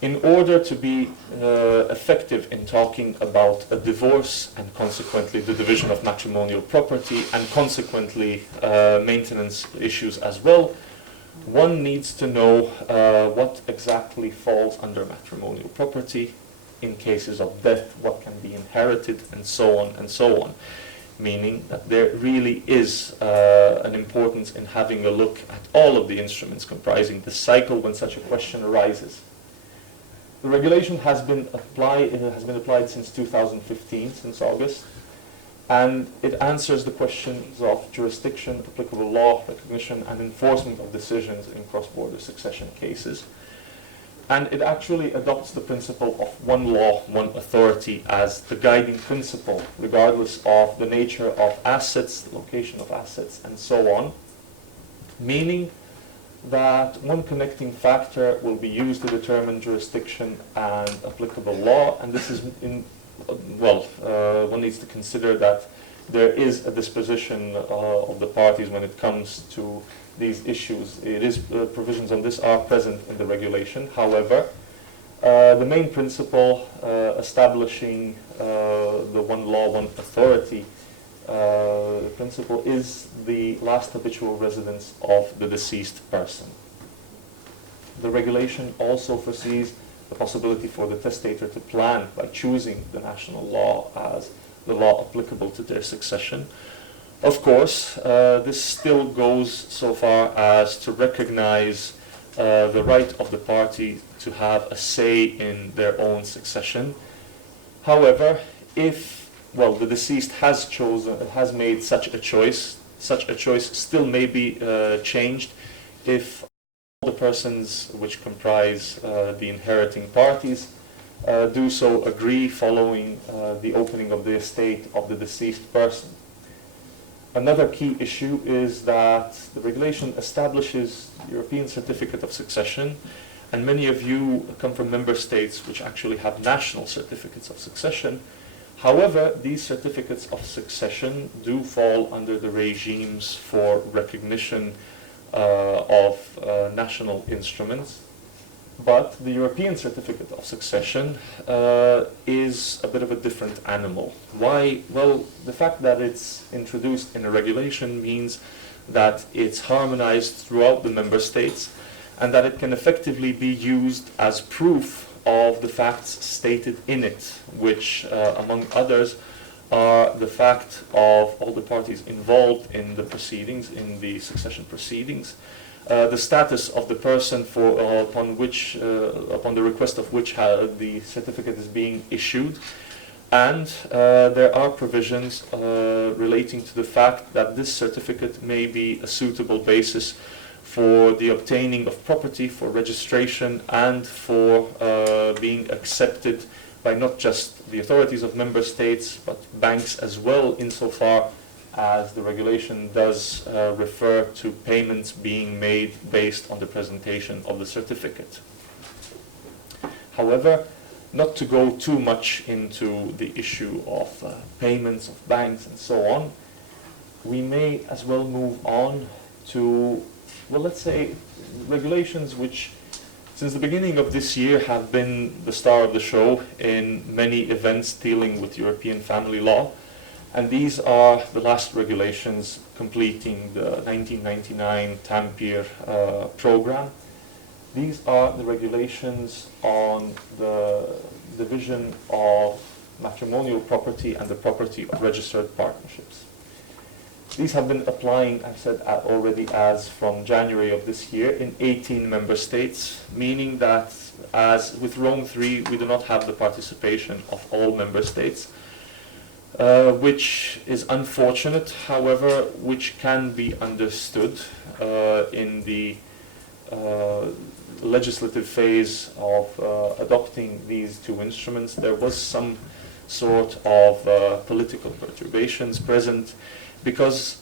In order to be effective in talking about a divorce and consequently the division of matrimonial property and consequently maintenance issues as well, one needs to know what exactly falls under matrimonial property. In cases of death, what can be inherited, and so on and so on. Meaning that there really is an importance in having a look at all of the instruments comprising the cycle when such a question arises. The regulation has been applied since 2015, since August, and it answers the questions of jurisdiction, applicable law, recognition, and enforcement of decisions in cross-border succession cases. And it actually adopts the principle of one law, one authority as the guiding principle, regardless of the nature of assets, the location of assets, and so on. Meaning that one connecting factor will be used to determine jurisdiction and applicable law. And this is, one needs to consider that there is a disposition of the parties when it comes to these issues. Provisions on this are present in the regulation. However, the main principle establishing the one law, one authority principle is the last habitual residence of the deceased person. The regulation also foresees the possibility for the testator to plan by choosing the national law as the law applicable to their succession. Of course, this still goes so far as to recognize the right of the party to have a say in their own succession. However, if the deceased has made such a choice still may be changed if all the persons which comprise the inheriting parties do so agree following the opening of the estate of the deceased person. Another key issue is that the regulation establishes the European Certificate of Succession, and many of you come from member states which actually have national certificates of succession. However, these certificates of succession do fall under the regimes for recognition of national instruments. But the European Certificate of Succession is a bit of a different animal. Why? Well, the fact that it's introduced in a regulation means that it's harmonized throughout the member states and that it can effectively be used as proof of the facts stated in it, which, among others, are the fact of all the parties involved in the proceedings, in the succession proceedings, the status of the person upon the request of which the certificate is being issued, And there are provisions relating to the fact that this certificate may be a suitable basis for the obtaining of property, for registration, and for being accepted by not just the authorities of member states, but banks as well, insofar as the regulation does refer to payments being made based on the presentation of the certificate. However, not to go too much into the issue of payments of banks and so on, we may as well move on to, well, let's say, regulations which, since the beginning of this year, have been the star of the show in many events dealing with European family law. And these are the last regulations completing the 1999 Tampere program. These are the regulations on the division of matrimonial property and the property of registered partnerships. These have been applying, I've said already, as from January of this year in 18 member states, meaning that as with Rome III, we do not have the participation of all member states, which is unfortunate, however, which can be understood in the legislative phase of adopting these two instruments. There was some sort of political perturbations present, because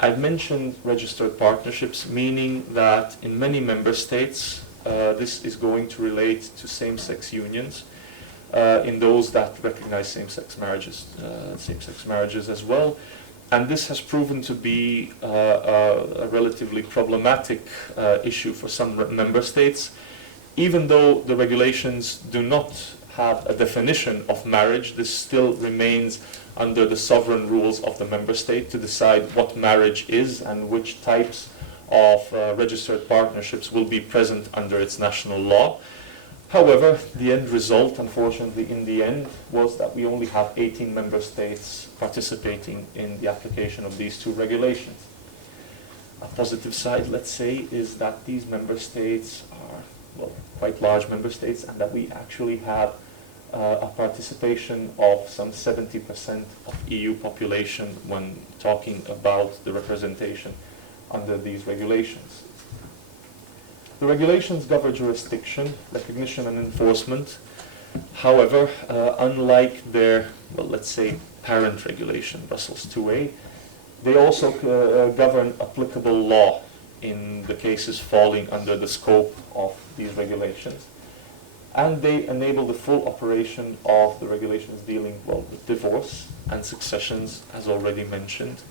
I've mentioned registered partnerships, meaning that in many member states this is going to relate to same-sex unions, in those that recognize same-sex marriages as well. And this has proven to be a relatively problematic issue for some member states. Even though the regulations do not have a definition of marriage, this still remains under the sovereign rules of the member state to decide what marriage is and which types of registered partnerships will be present under its national law. However, the end result, unfortunately, in the end, was that we only have 18 member states participating in the application of these two regulations. A positive side, let's say, is that these member states are, well, quite large member states, and that we actually have a participation of some 70% of EU population when talking about the representation under these regulations. The regulations govern jurisdiction, recognition and enforcement. However, unlike their, well, let's say, parent regulation, Brussels IIa, they also govern applicable law in the cases falling under the scope of these regulations. And they enable the full operation of the regulations dealing, well, with divorce and successions, as already mentioned,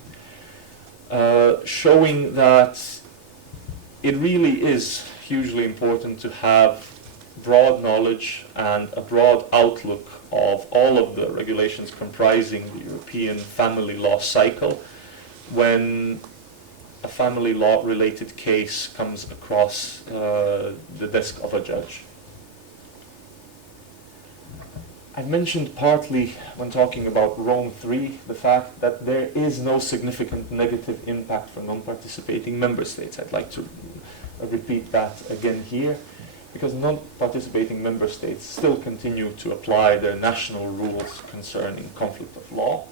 showing that it really is hugely important to have broad knowledge and a broad outlook of all of the regulations comprising the European family law cycle when a family law related case comes across the desk of a judge. I mentioned partly when talking about Rome III the fact that there is no significant negative impact for non-participating member states. I'd like to repeat that again here, because non-participating member states still continue to apply their national rules concerning conflict of law.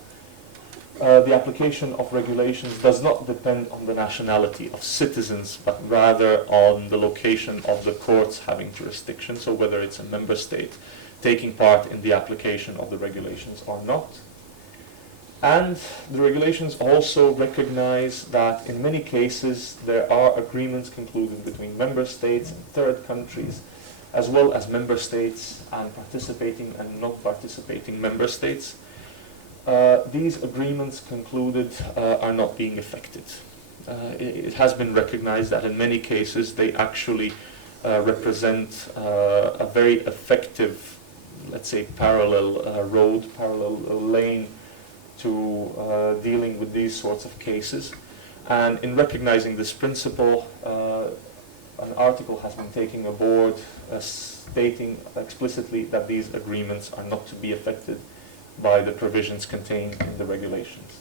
The application of regulations does not depend on the nationality of citizens, but rather on the location of the courts having jurisdiction, so whether it's a member state taking part in the application of the regulations or not. And the regulations also recognize that in many cases there are agreements concluded between member states and third countries, as well as member states and participating and not participating member states. These agreements concluded are not being effected. It has been recognized that in many cases they actually represent a very effective, let's say, parallel road, parallel lane to dealing with these sorts of cases. And in recognizing this principle, an article has been taken aboard stating explicitly that these agreements are not to be affected by the provisions contained in the regulations.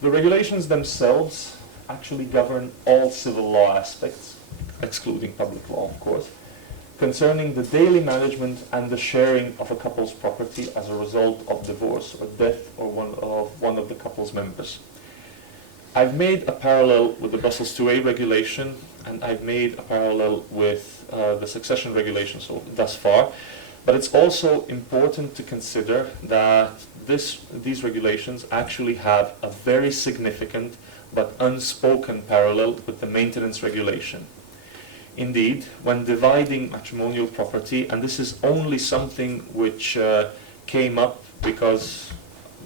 The regulations themselves actually govern all civil law aspects, excluding public law, of course. concerning the daily management and the sharing of a couple's property as a result of divorce or death or one of the couple's members. I've made a parallel with the Brussels 2A regulation, and I've made a parallel with the succession regulation thus far. But it's also important to consider that these regulations actually have a very significant but unspoken parallel with the maintenance regulation. Indeed, when dividing matrimonial property, and this is only something which came up because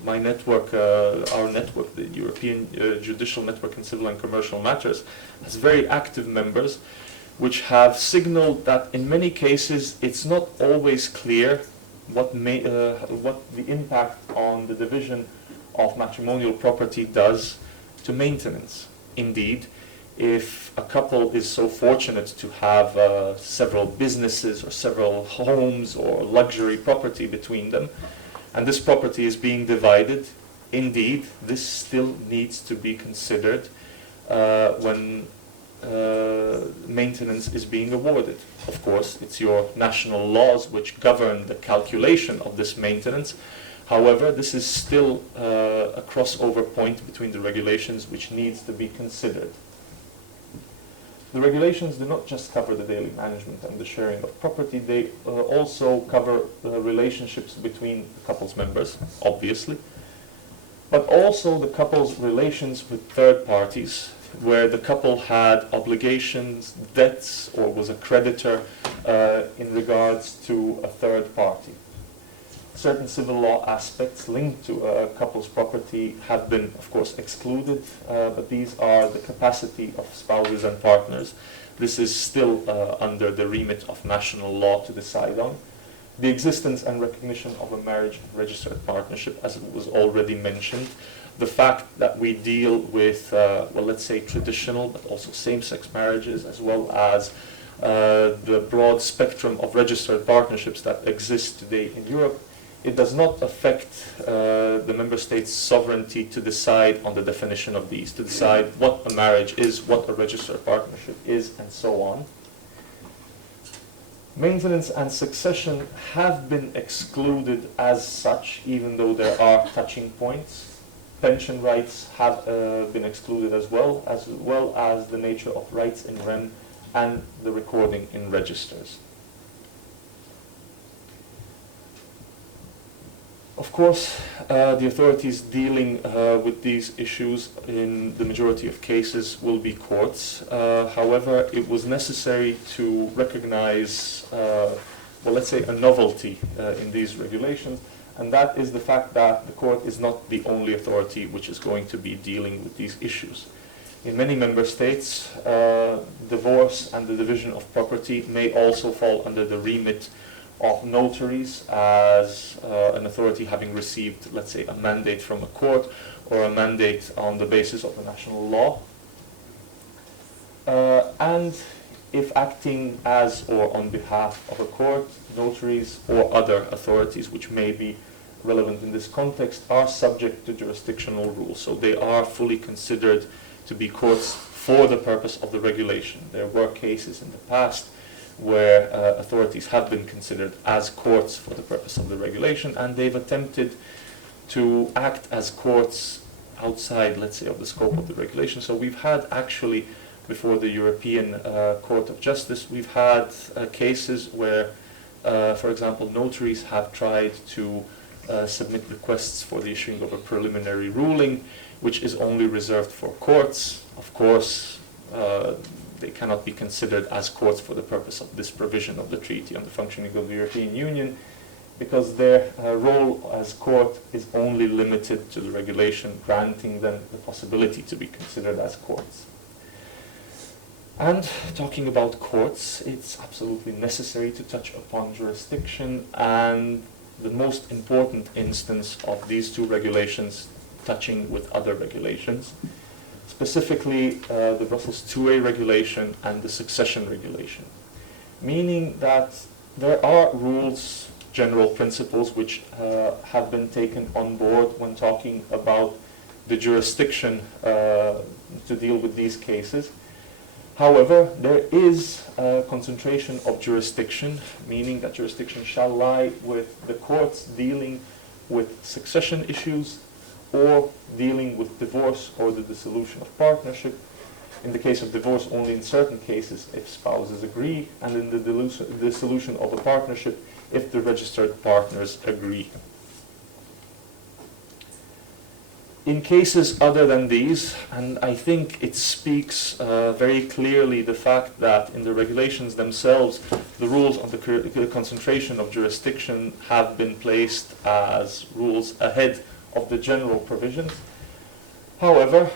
my network, our network, the European Judicial Network in Civil and Commercial Matters, has very active members which have signaled that in many cases it's not always clear what the impact on the division of matrimonial property does to maintenance. Indeed, if a couple is so fortunate to have several businesses or several homes or luxury property between them, and this property is being divided, indeed, this still needs to be considered when maintenance is being awarded. Of course, it's your national laws which govern the calculation of this maintenance. However, this is still a crossover point between the regulations which needs to be considered. The regulations do not just cover the daily management and the sharing of property, they also cover the relationships between the couple's members, obviously, but also the couple's relations with third parties, where the couple had obligations, debts, or was a creditor in regards to a third party. Certain civil law aspects linked to a couple's property have been, of course, excluded, but these are the capacity of spouses and partners. This is still under the remit of national law to decide on. The existence and recognition of a marriage registered partnership, as it was already mentioned. The fact that we deal with, well, let's say traditional, but also same-sex marriages, as well as the broad spectrum of registered partnerships that exist today in Europe, it does not affect the member states' sovereignty to decide on the definition of these, to decide what a marriage is, what a registered partnership is, and so on. Maintenance and succession have been excluded as such, even though there are touching points. Pension rights have been excluded as well as the nature of rights in rem and the recording in registers. Of course, the authorities dealing with these issues in the majority of cases will be courts. However, it was necessary to recognize, well, let's say, a novelty in these regulations, and that is the fact that the court is not the only authority which is going to be dealing with these issues. In many member states, divorce and the division of property may also fall under the remit of notaries as an authority having received, let's say, a mandate from a court or a mandate on the basis of a national law. And if acting as or on behalf of a court, notaries or other authorities which may be relevant in this context are subject to jurisdictional rules. So they are fully considered to be courts for the purpose of the regulation. There were cases in the past where authorities have been considered as courts for the purpose of the regulation, and they've attempted to act as courts outside, let's say, of the scope of the regulation. So we've had actually, before the European Court of Justice, we've had cases where, for example, notaries have tried to submit requests for the issuing of a preliminary ruling, which is only reserved for courts. Of course, they cannot be considered as courts for the purpose of this provision of the Treaty on the Functioning of the European Union, because their role as court is only limited to the regulation, granting them the possibility to be considered as courts. And talking about courts, it's absolutely necessary to touch upon jurisdiction, and the most important instance of these two regulations touching with other regulations, specifically the Brussels 2A regulation and the succession regulation, meaning that there are rules, general principles, which have been taken on board when talking about the jurisdiction to deal with these cases. However, there is a concentration of jurisdiction, meaning that jurisdiction shall lie with the courts dealing with succession issues or dealing with divorce or the dissolution of partnership. In the case of divorce, only in certain cases if spouses agree, and in the dissolution of a partnership if the registered partners agree. In cases other than these, and I think it speaks very clearly the fact that in the regulations themselves, the rules on the concentration of jurisdiction have been placed as rules ahead of the general provisions. However,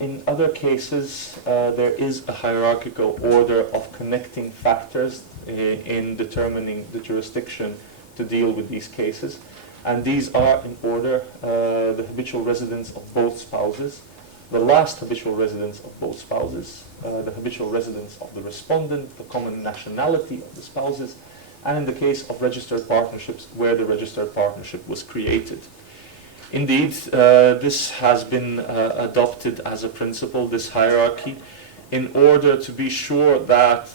in other cases, there is a hierarchical order of connecting factors in determining the jurisdiction to deal with these cases. And these are in order the habitual residence of both spouses, the last habitual residence of both spouses, the habitual residence of the respondent, the common nationality of the spouses, and in the case of registered partnerships, where the registered partnership was created. Indeed, this has been adopted as a principle, this hierarchy, in order to be sure that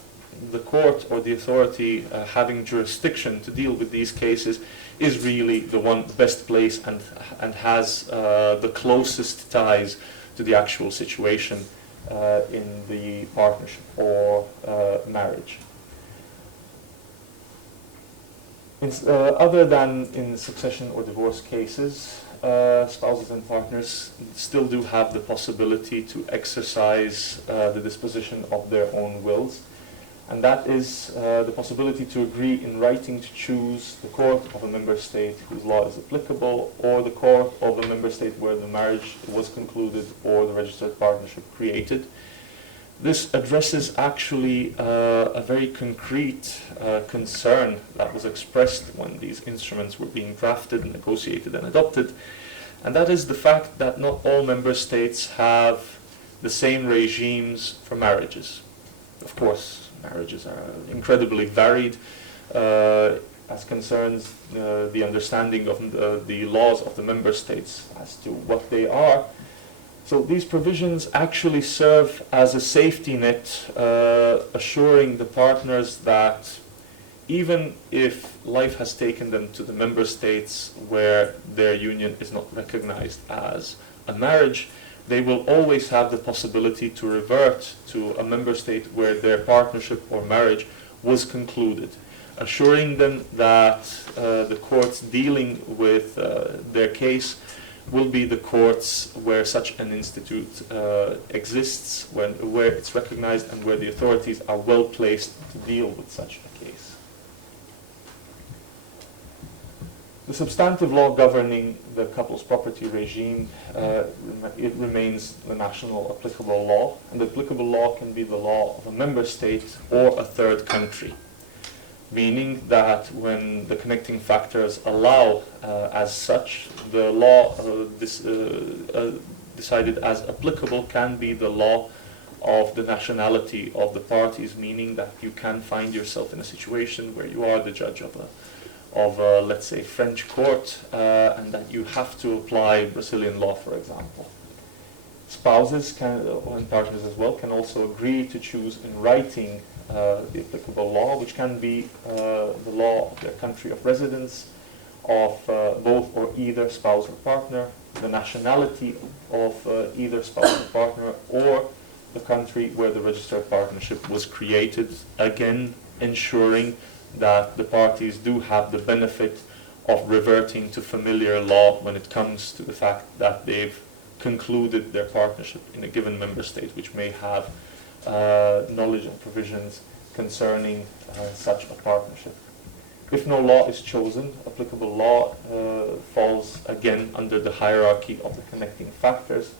the court or the authority having jurisdiction to deal with these cases is really the one best placed and has the closest ties to the actual situation in the partnership or marriage. Other than in succession or divorce cases, spouses and partners still do have the possibility to exercise the disposition of their own wills. And that is the possibility to agree in writing to choose the court of a member state whose law is applicable, or the court of a member state where the marriage was concluded or the registered partnership created. This addresses actually a very concrete concern that was expressed when these instruments were being drafted, negotiated, and adopted, and that is the fact that not all member states have the same regimes for marriages. Of course, marriages are incredibly varied as concerns the understanding of the laws of the member states as to what they are. So these provisions actually serve as a safety net, assuring the partners that even if life has taken them to the member states where their union is not recognized as a marriage, they will always have the possibility to revert to a member state where their partnership or marriage was concluded, assuring them that the courts dealing with their case will be the courts where such an institute exists, where it's recognized, and where the authorities are well placed to deal with such a case. The substantive law governing the couple's property regime, it remains the national applicable law, and the applicable law can be the law of a member state or a third country, meaning that when the connecting factors allow as such, the law decided as applicable can be the law of the nationality of the parties, meaning that you can find yourself in a situation where you are the judge of let's say, French court, and that you have to apply Brazilian law, for example. Spouses and partners as well can also agree to choose in writing the applicable law, which can be the law of their country of residence, of both or either spouse or partner, the nationality of either spouse or partner, or the country where the registered partnership was created, again ensuring that the parties do have the benefit of reverting to familiar law when it comes to the fact that they've concluded their partnership in a given member state, which may have knowledge and provisions concerning such a partnership. If no law is chosen, applicable law falls again under the hierarchy of the connecting factors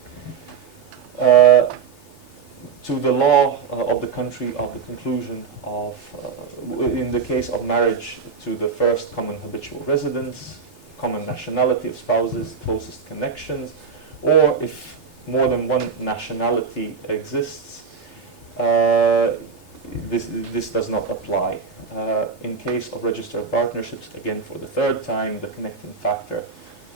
to the law of the country of the conclusion of, in the case of marriage, to the first common habitual residence, common nationality of spouses, closest connections, or if more than one nationality exists, this does not apply. In case of registered partnerships, again for the third time, the connecting factor,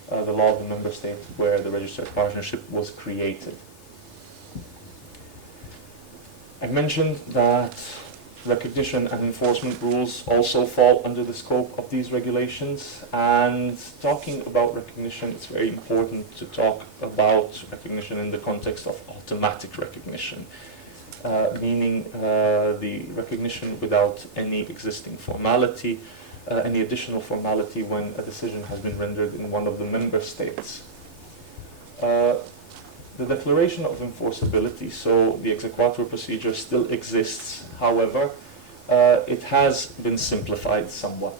the law of the member state where the registered partnership was created. I mentioned that recognition and enforcement rules also fall under the scope of these regulations, and talking about recognition, it's very important to talk about recognition in the context of automatic recognition, meaning the recognition without any existing formality, any additional formality when a decision has been rendered in one of the member states. The declaration of enforceability, so the exequatur procedure, still exists. However, it has been simplified somewhat.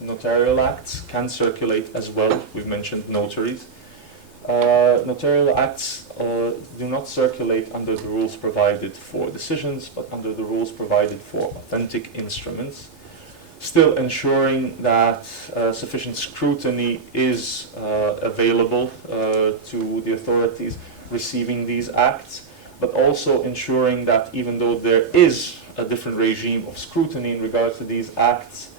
Notarial acts can circulate as well. We've mentioned notaries. Notarial acts do not circulate under the rules provided for decisions, but under the rules provided for authentic instruments, still ensuring that sufficient scrutiny is available to the authorities receiving these acts, but also ensuring that even though there is a different regime of scrutiny in regard to these acts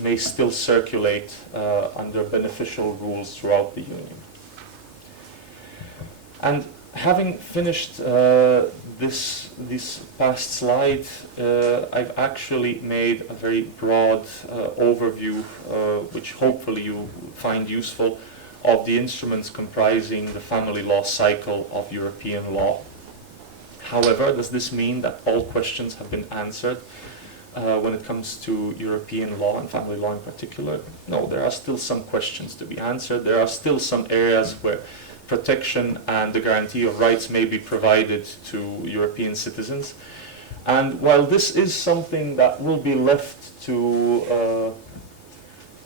may still circulate under beneficial rules throughout the Union. And having finished this past slide, I've actually made a very broad overview, which hopefully you find useful, of the instruments comprising the family law cycle of European law. However, does this mean that all questions have been answered when it comes to European law and family law in particular? No, there are still some questions to be answered. There are still some areas where protection and the guarantee of rights may be provided to European citizens. And while this is something that will be left to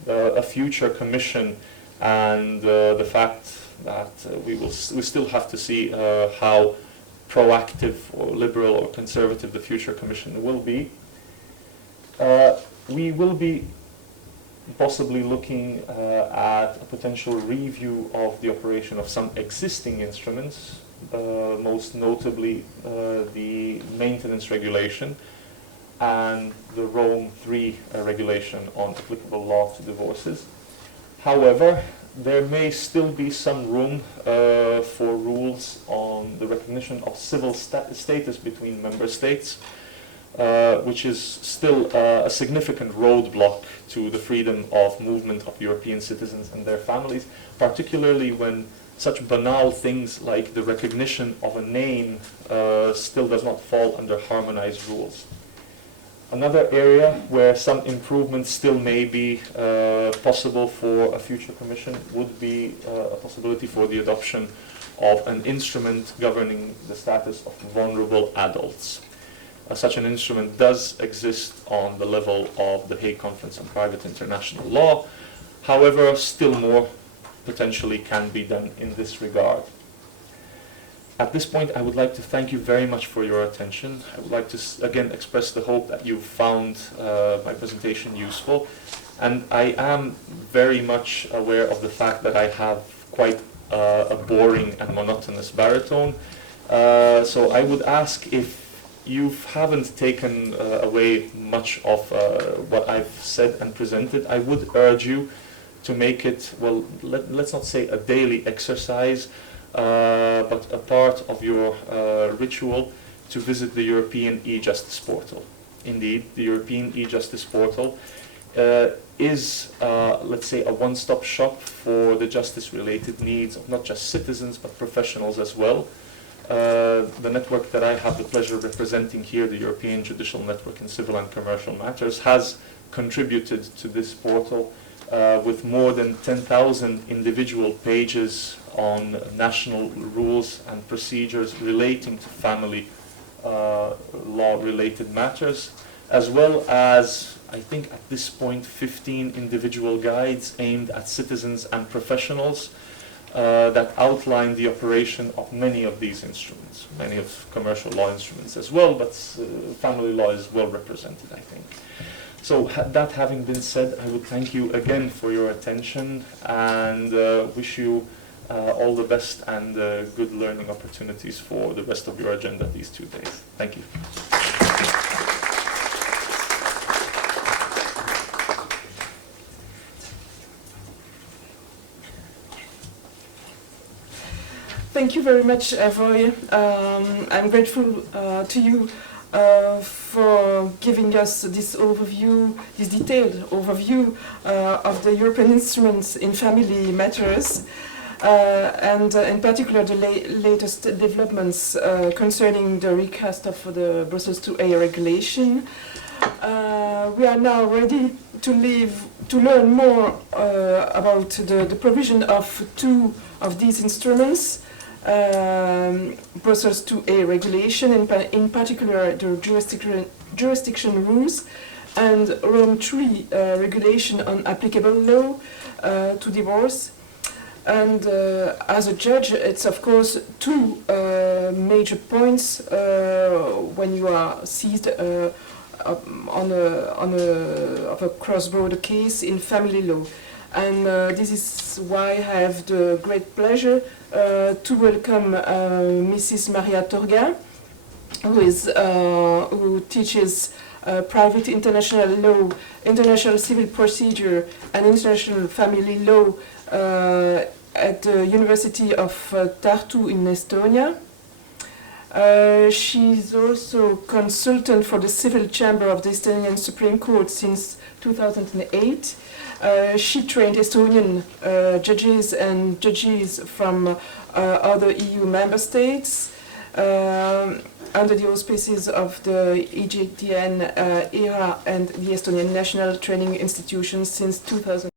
a future commission, and the fact that we still have to see how proactive or liberal or conservative the future commission will be, we will be possibly looking at a potential review of the operation of some existing instruments, most notably the maintenance regulation and the Rome III regulation on applicable law to divorces. However, there may still be some room for rules on the recognition of civil status between member states, which is still a significant roadblock to the freedom of movement of European citizens and their families, particularly when such banal things like the recognition of a name still does not fall under harmonized rules. Another area where some improvements still may be possible for a future commission would be a possibility for the adoption of an instrument governing the status of vulnerable adults. Such an instrument does exist on the level of the Hague Conference on Private International Law. However, still more potentially can be done in this regard. At this point, I would like to thank you very much for your attention. I would like to again express the hope that you found my presentation useful. And I am very much aware of the fact that I have quite a boring and monotonous baritone. So I would ask, if you haven't taken away much of what I've said and presented, I would urge you to make it, well, let's not say a daily exercise, but a part of your ritual to visit the European e-Justice portal. Indeed, the European e-Justice portal is, let's say, a one-stop shop for the justice-related needs of not just citizens, but professionals as well. The network that I have the pleasure of representing here, the European Judicial Network in Civil and Commercial Matters, has contributed to this portal with more than 10,000 individual pages on national rules and procedures relating to family law-related matters, as well as, I think at this point, 15 individual guides aimed at citizens and professionals that outline the operation of many of these instruments, many of commercial law instruments as well, but family law is well represented, I think. So that having been said, I would thank you again for your attention and wish you all the best and good learning opportunities for the rest of your agenda these 2 days. Thank you. Thank you very much, Roy. I'm grateful to you for giving us this overview, this detailed overview of the European instruments in family matters, and in particular the latest developments concerning the recast of the Brussels IIa regulation. We are now ready to learn more about the provision of two of these instruments. Brussels IIa regulation, in particular the jurisdiction rules, and Rome III regulation on applicable law to divorce. And as a judge, it's of course two major points when you are seized on a cross-border case in family law. And this is why I have the great pleasure to welcome Mrs. Maria Torga, who teaches private international law, international civil procedure, and international family law at the University of Tartu in Estonia. She's also consultant for the Civil Chamber of the Estonian Supreme Court since 2008. She trained Estonian judges and judges from other EU member states under the auspices of the EJTN ERA and the Estonian National Training Institution since 2000.